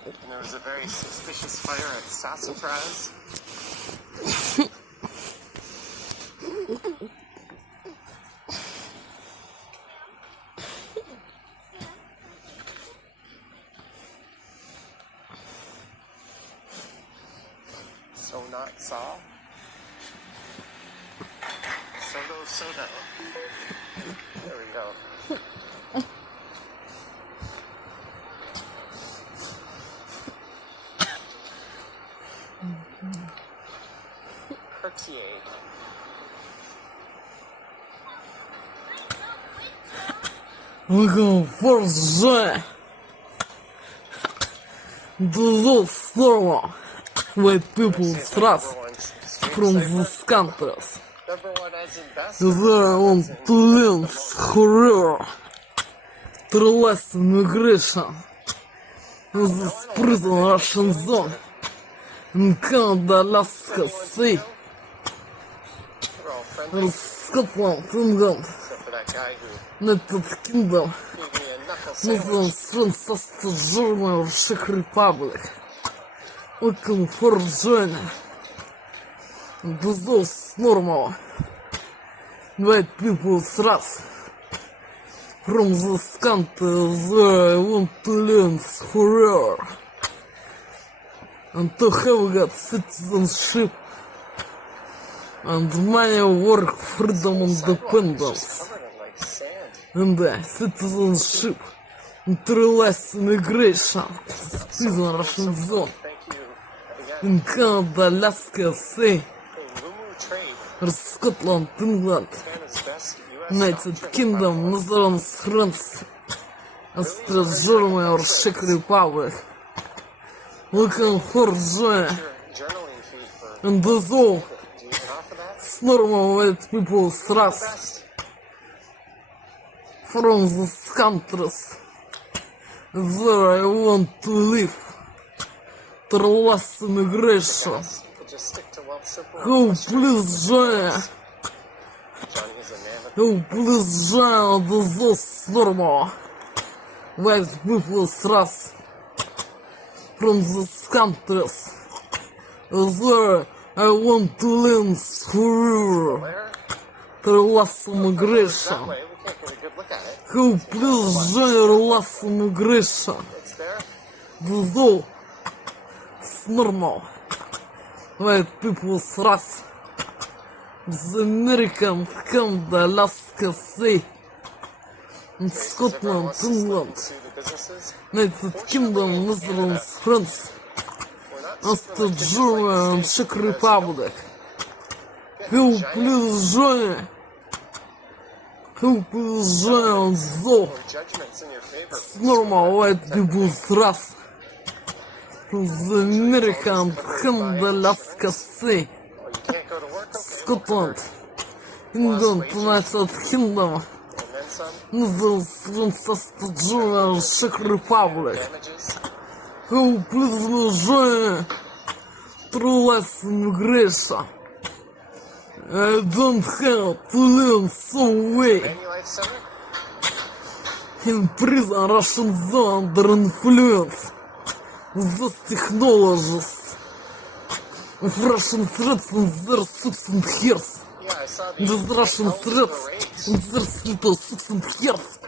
And there was a very suspicious fire at Sassafras. So not saw. Soda. There we go. Cartier. Looking for joy. The storm with people thrust from the countries. They want to live forever. Trellis immigration. This prison Russian zone in Canada, Alaska, Sea, Scotland, England, United Kingdom, Northern Princess Germany or Czech Republic. Looking for journey. Those normal white people thrust from this country. They want to live forever and to have got citizenship and money, work, freedom, independence, and citizenship, interless immigration, prison Russian zone in Canada, Alaska, Sea, Scotland, England, United Kingdom, Northern France, Austria, Germany or Czech Republic. Looking for joy and the normal white people thrust from these countries. There I want to live. Trellis immigration. Oh, please join. Oh, please join those normal white people thrust from these countries. There I want to live forever. Trellis immigration. Oh, please join trellis immigration. Those normal white people thrust the American, Canada, Alaska, Sea, in Scotland, England, United Kingdom, Northern France, Austria, Germany and Czech Republic. Who please join? Who please join those normal white people thrust from the American, Canada, Alaska, Sea, Scotland, England, United Kingdom, Northern France, Germany and Czech Republic. Who please join trellis immigration? I don't have to live some way in prison Russian zone under influence of those technologies of Russian threats and their suits and hairs. Those Russian threats and their little suits and hairs.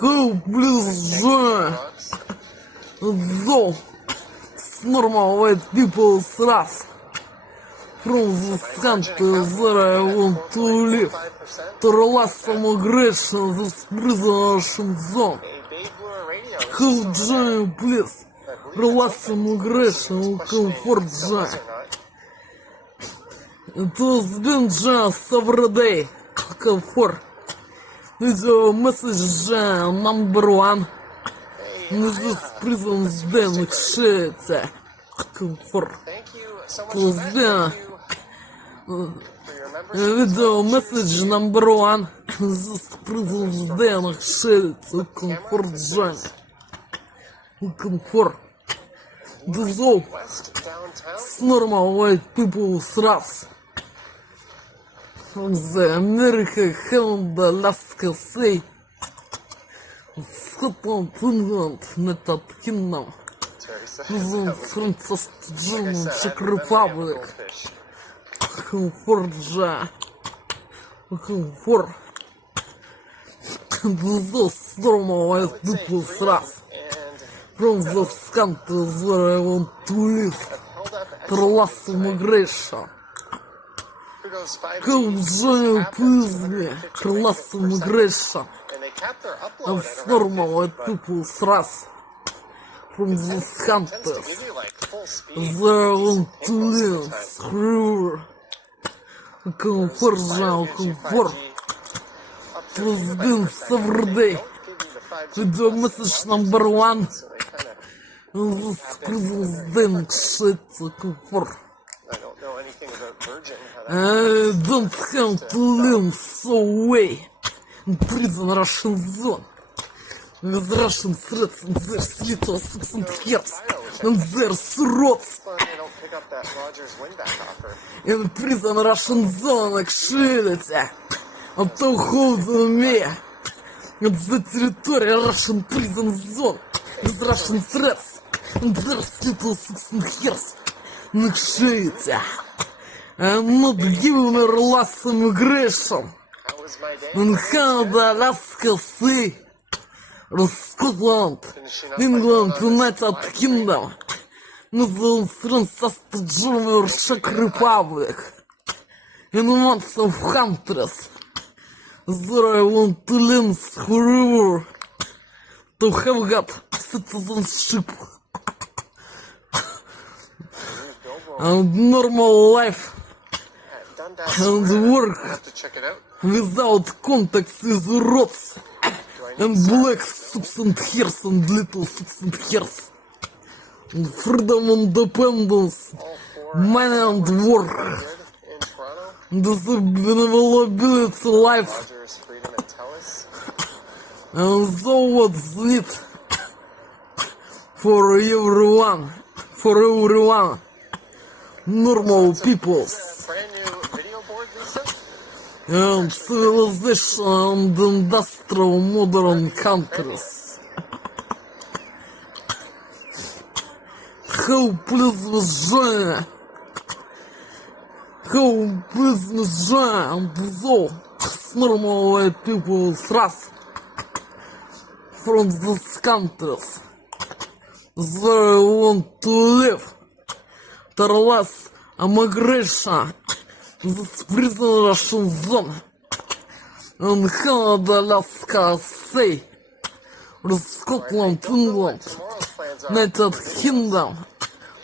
Who please join those normal white people thrust from this country where I want to live. Trellis immigration, this prison Russian zone. Who join please? Trellis immigration, comfort join. It has been just every day. Comfort. Video message number 1. This prison's been shit. Comfort. Video message number 1. This prison's been shit. Comfort join. Comfort. Dissolve. Normal white people thrust from the America, Canada, Alaska, say, Scotland, England, United Kingdom, France, Germany, Czech Republic, Georgia, for those normal white people's race. From those countries where I want to live, the last immigration. Come join with me, the last immigration. And normal white people's race. From those countries where I want to live, through comfort. It has been every day. Video message number 1. This prison's then shit comfort. I don't know anything about Virgin. I don't have to live so way in prison Russian zone. With Russian threats and their little 6 years and their throats. Well, they don't pick up that Rogers win-back offer. In prison Russian zone, actually, and to hold me. It's the territory Russian prison zone with Russian threats and their little 6 years. Actually, I'm not giving her last immigration. How was my day? In Canada, Alaska, sea, Scotland, England, United Kingdom, Netherlands, France, Germany, Czech Republic, in months of countries, there I want to live forever, to have got citizenship and normal life and work without contacts with rods and black substance hairs and little substance hairs. And freedom, independence, money and work. In Toronto? This availability life. Rogers, Freedom, and Telus? And so what's it for everyone? For everyone. Normal peoples. Brand new video board, Lisa? And civilization and industrial modern countries. How please with join? How please with join? So normal white people's race from these countries where I want to live. The last immigration, this prison Russian zone, and Canada, Alaska, sea, Scotland, England, Tomorrow's plans are United Kingdom,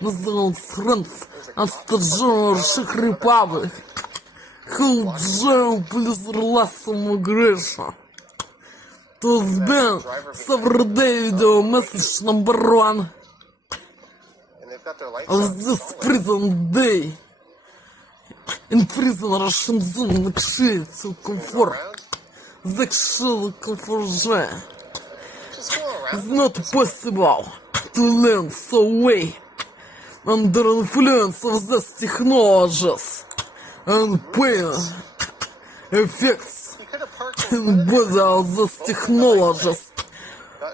Netherlands, France, Australia, Czech Republic. How jail please last immigration. It has been every day video message number 1 and they've got their lights of on. this prison day. In prison Russian zone, actually, to comfort. The actual comfort. Just go around. It's not possible to learn so way under influence of these technologies and pain effects You could have parked in body of these technologies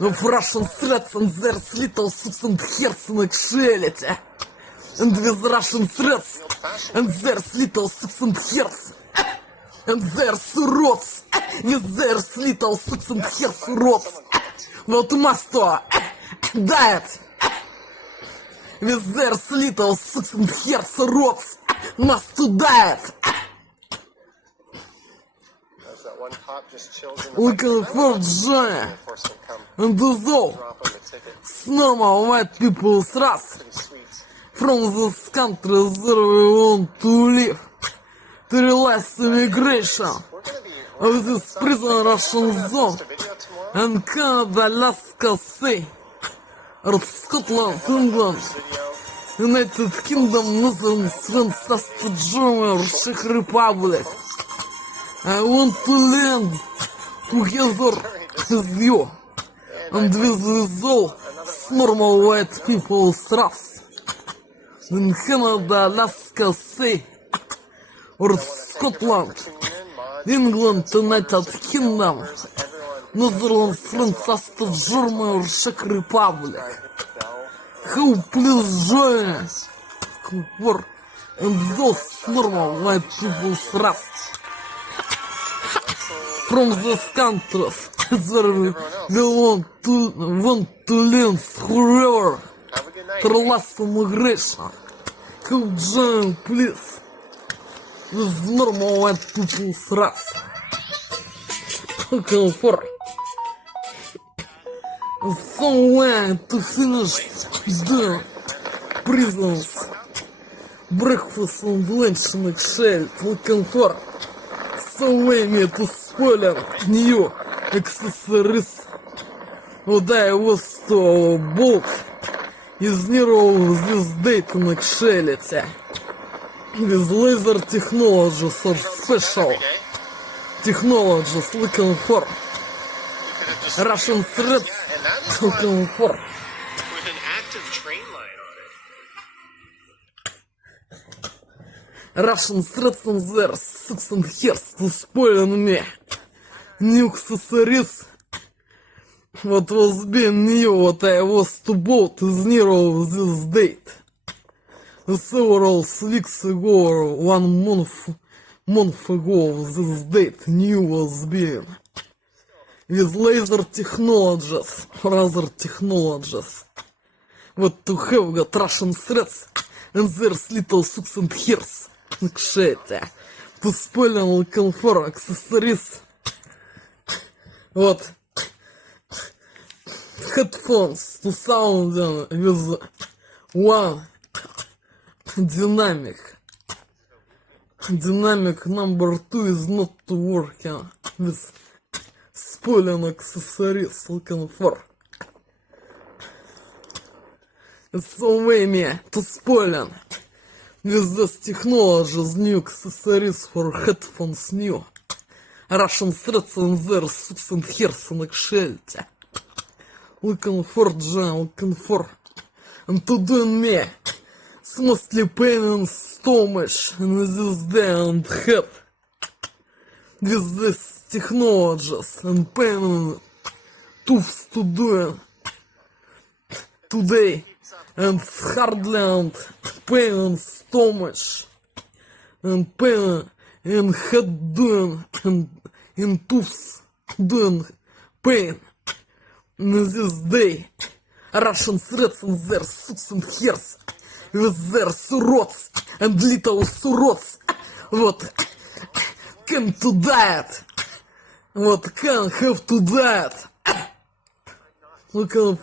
of Russian threats and their little substance hairs in actuality. And with Russian threats and their little substance hairs and their throats with their little substance hairs rods. What must diet with their little substance hairs rods must diet. As that one cop just chills in the Looking for joy enforcement come and the soul. drop him a ticket. Normal white people's race Pretty sweet. from this country where we want to live. To realize immigration We're gonna be of this prison Russian zone a video tomorrow. and Canada, Alaska, sea, or Scotland, England, Video. United Kingdom, Netherlands, France, Germany, Czech Republic. I want to live together with you and with all normal white people's race. In Canada, Alaska, sea, or Scotland, England United Kingdom, Netherlands, France, Aston, Germany, Czech Republic. Who please join for and those normal white people's race from those countries that want to live forever through less immigration. Who join please with normal white people's race. Looking for somewhere to finish the prisons. Breakfast and lunch in Excel. Looking for somewhere me to spoil new accessories. What I was to book is near this date in Excel. With laser technologies or special technologies looking for Russian threats looking for with an active train line on it. Russian threats on their 6 and years to spoil me new accessories. What was being new what I was to bought is near this date. Several weeks ago or 1 month ago this date new was being with laser technologies or other technologies. What to have got Russian threats and there's little 6 and hairs shit to spoil and looking for accessories. What headphones to sound with one dynamic number 2 is not working with spoiling accessories looking for. It's a way me to spoiling with this technologies new accessories for headphones new. Russian threats and their 6 and hairs in shelter. Looking for John, looking for and to do me. It's mostly pain and stomach in this day and head. With these technologies and pain and tools to do today and hardly and pain and stomach and pain in head doing and in tools doing pain in this day. Russian threats and their 6 and hairs with their surots and little surots. What can to that? What can have to that? Looking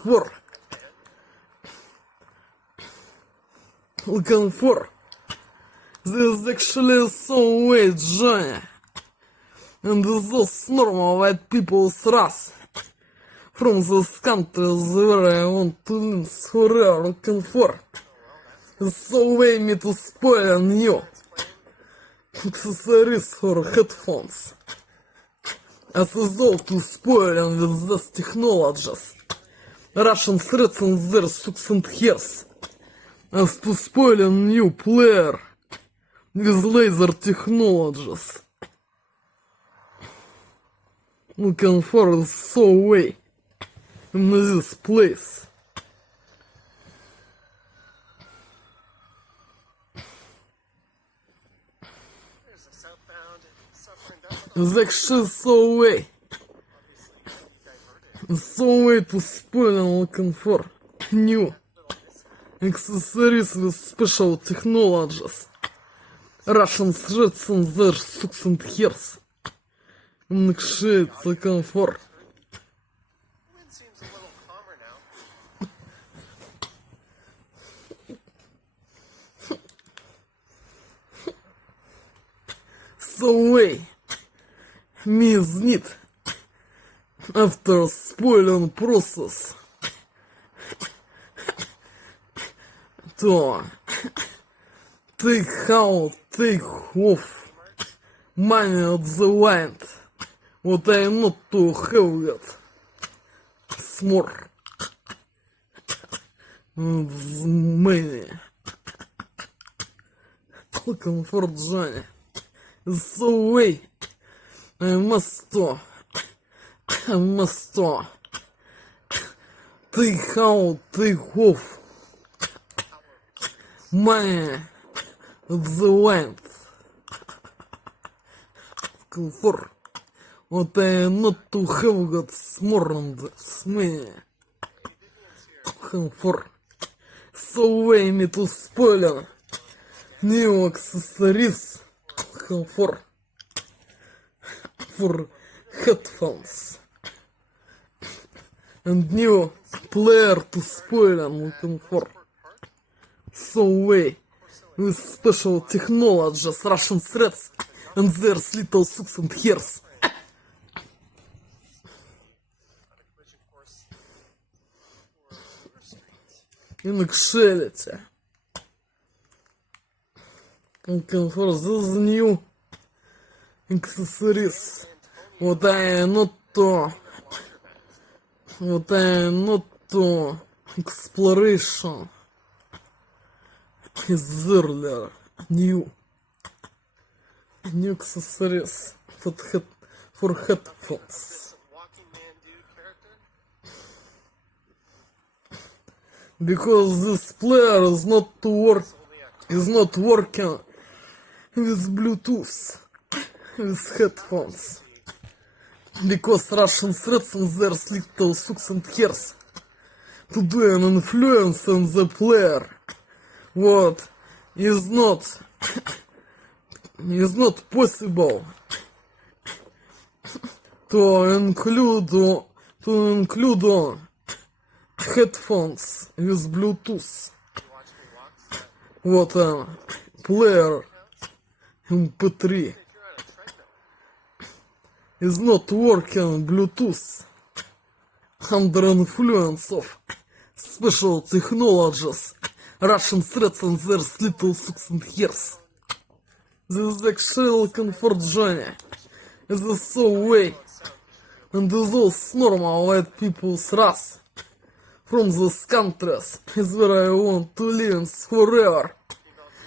for. There's actually some way, Johnny. And those normal white people's race from those countries where I want to live forever looking for. So way me to spoil new accessories for headphones. As a result to spoil with these technologies. Russian threats and their 6 and hairs. As to spoil a new player with laser technologies. Looking for so way in this place. The shit so way. So way to spoil and looking for new accessories with special technologies. Russian threats and their 6 and hairs. And shit looking for. Seems a little calmer now. So way. Me is need after spoiling process to take off money at the land what I not to have it smart money looking for Johnny so way I must take out, take off my the land. Comfort. What I not to have got smorned me. Comfort. So way me to spoil new accessories. Comfort. For headphones. And new player to spoil and looking for. So way with special technologies, Russian threats, and there's little sucks and hairs. Inexcellity. Looking for this new accessories. What I not to exploration is earlier new accessories for headphones. Because this player is not working with Bluetooth, with headphones. Because Russian threats and there's little sucks and hairs to do an influence on the player. What is not possible to include headphones with Bluetooth. What a player MP3 is not working Bluetooth under influence of special technologies, Russian threats and there's little sucks and hairs. This is actually comfort journey. Is the so way and is also normal white people's race from these countries is where I want to live forever.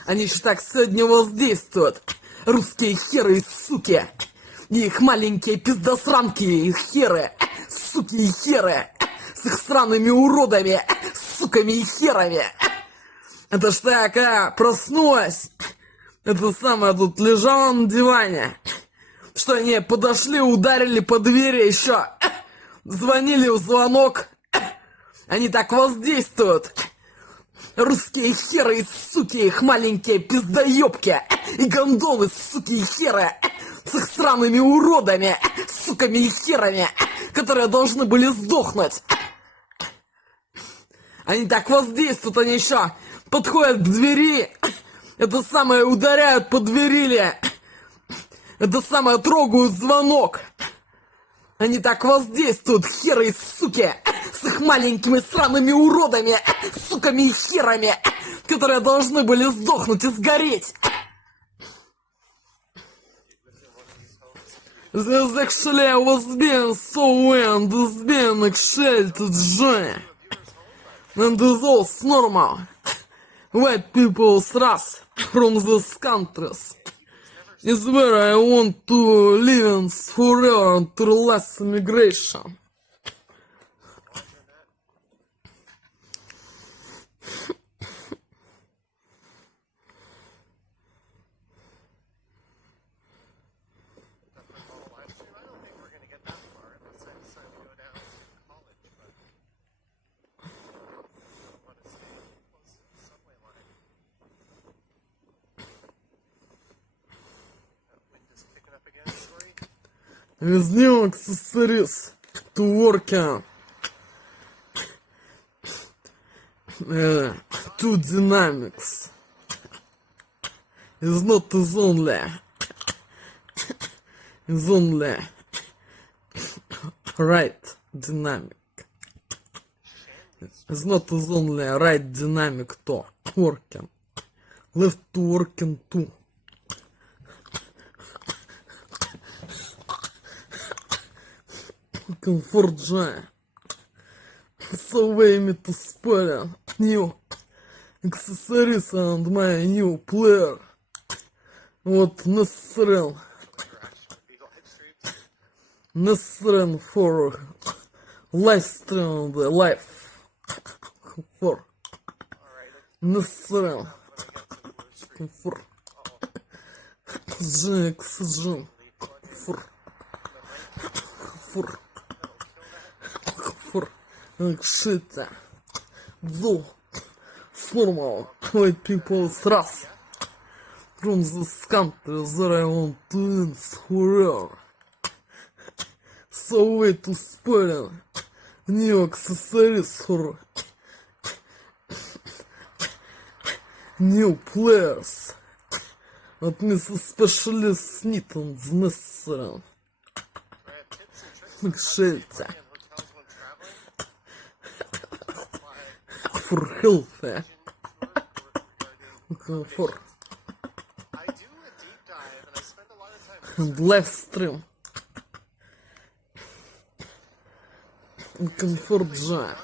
Они еще так сегодня воздействуют. Русские херы и суки. И их маленькие пиздосранки и херы. Суки и херы. С их сраными уродами. Суками и херами. Это ж такая проснулась. Это самое тут лежала на диване. Что они подошли, ударили по двери еще. Звонили в звонок. Они так воздействуют. Русские херы и суки, их маленькие пиздоебки. И гондоны, суки и херы. С их сраными уродами, суками и херами, которые должны были сдохнуть. Они так воздействуют, они еще подходят к двери. Это самое ударяют по двери. Это самое трогают звонок. Они так воздействуют, херы и суки, с их маленькими сраными уродами, суками и херами, которые должны были сдохнуть и сгореть. This actually was being so and is being actually to join. And is also normal. White people's race from these countries is where I want to live in forever through less immigration. With new accessories to work on. Two dynamics. Is not as only. Is only right dynamic. It's not as only right dynamic to working. Left to working too. Comfort joy. So way me to spoil new accessories and my new player. What necessary necessary for lifestyle the life for necessary for oxygen for shit do formal white people's race from this country that I want to end forever. So way to spoil new accessories for new players. От Mrs. Specialist Newton's necessary. Шельца. For health. For and live stream. Comfort zone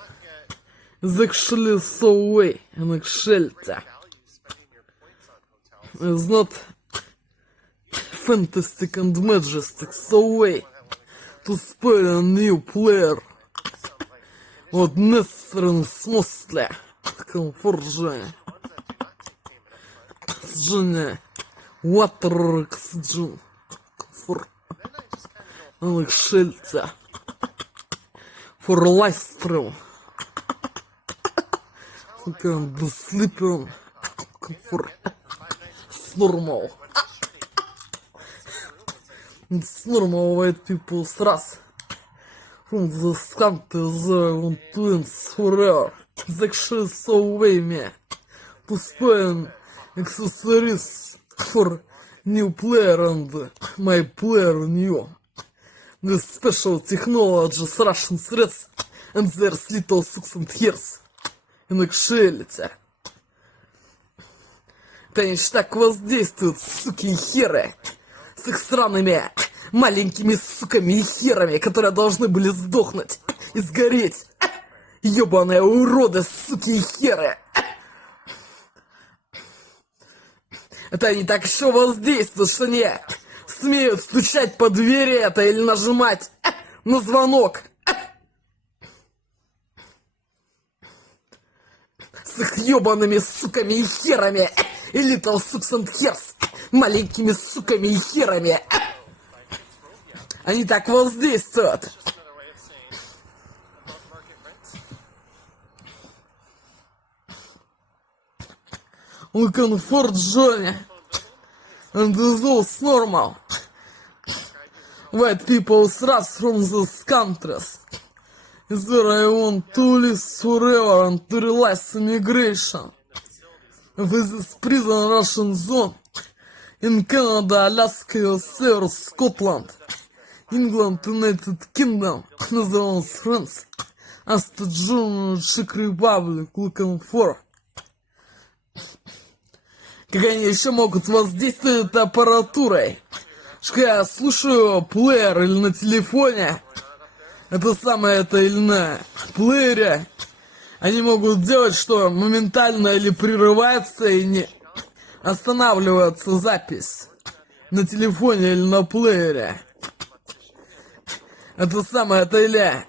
is actually so way and shelter. It's not fantastic and majestic so way to spoil a new player. What necessary mostly comfort zone. Oxygen, water oxygen for and shelter. For life stream. Can be sleeping for normal. It's normal white people's race. From the country they want to end forever. It's actually so way me to spoil accessories for new player and my player new. The special technologies Russian threats and their little sucks and hairs. Инакшелите. Конечно, так воздействуют суки и херы с их сраными маленькими суками и херами, которые должны были сдохнуть и сгореть. Ёбаные уроды, суки и херы. Это они так еще воздействуют, что они смеют стучать по двери это или нажимать на звонок. С их ёбаными суками и херами. И little sucks and hairs. Маленькими суками и херами. Они так воздействуют. Looking for Johnny. And this all normal. White people's race from these countries. Is where I want to live forever and to realize immigration. With this prison Russian zone. In Canada, Alaska, USA, Scotland. England, United Kingdom, Netherlands, France. As the German Czech Republic looking for. Как они еще могут воздействовать аппаратурой? Что я слушаю плеер или на телефоне, это самое это или на плеере, они могут делать, что моментально или прерывается и не останавливается запись на телефоне или на плеере. Это самое это или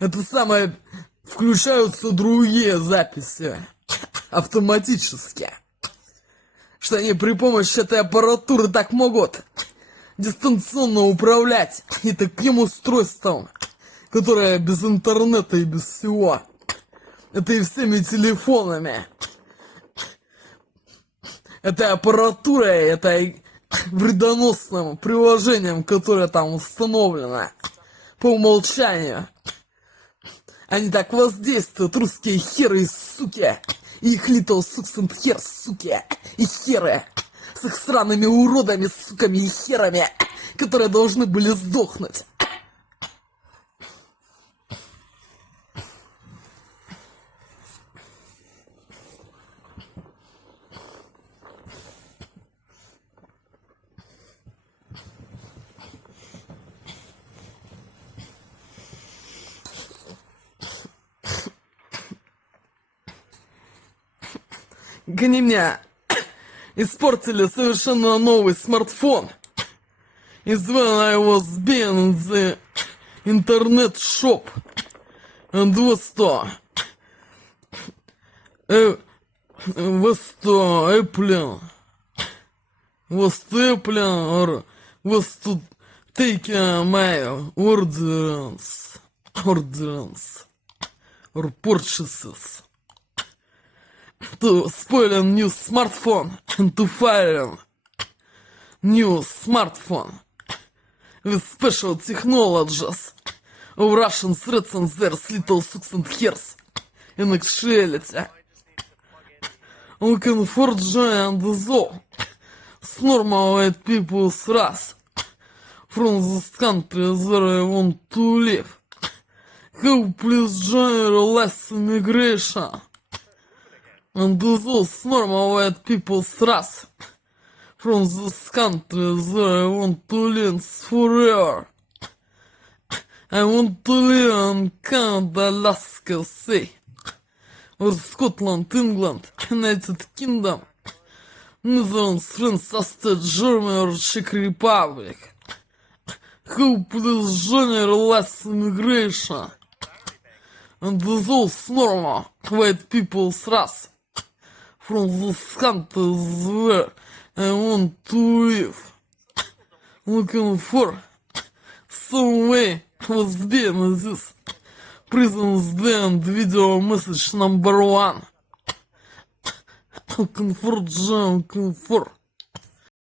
это самое включаются другие записи автоматически. Что они при помощи этой аппаратуры так могут дистанционно управлять и таким устройством, которое без интернета и без всего. Это и всеми телефонами. Этой аппаратурой, этой вредоносным приложением, которое там установлено по умолчанию. Они так воздействуют, русские херы и суки. И их little sucks and hairs, суки, и херы, с их сраными уродами, суками и херами, которые должны были сдохнуть. Они мне испортили совершенно новый смартфон. is when I was being in the internet shop and was to Apple or was to take my orders or purchases to spoil a new smartphone and to fire a new smartphone with special technologies of Russian threats and their little sucks and hairs in actuality. Looking for joy and though normal white people's race from this country where I want to live. Help please join less immigration and those normal white people's race from this country where I want to live forever. I want to live in Canada, Alaska, say, or Scotland, England, United Kingdom, Netherlands, France, Austria, Germany, or Czech Republic. Who please join less immigration and those normal white people's race from this country where I want to live. Looking for some way was being in this prison's end video message number 1. Looking for joy, looking for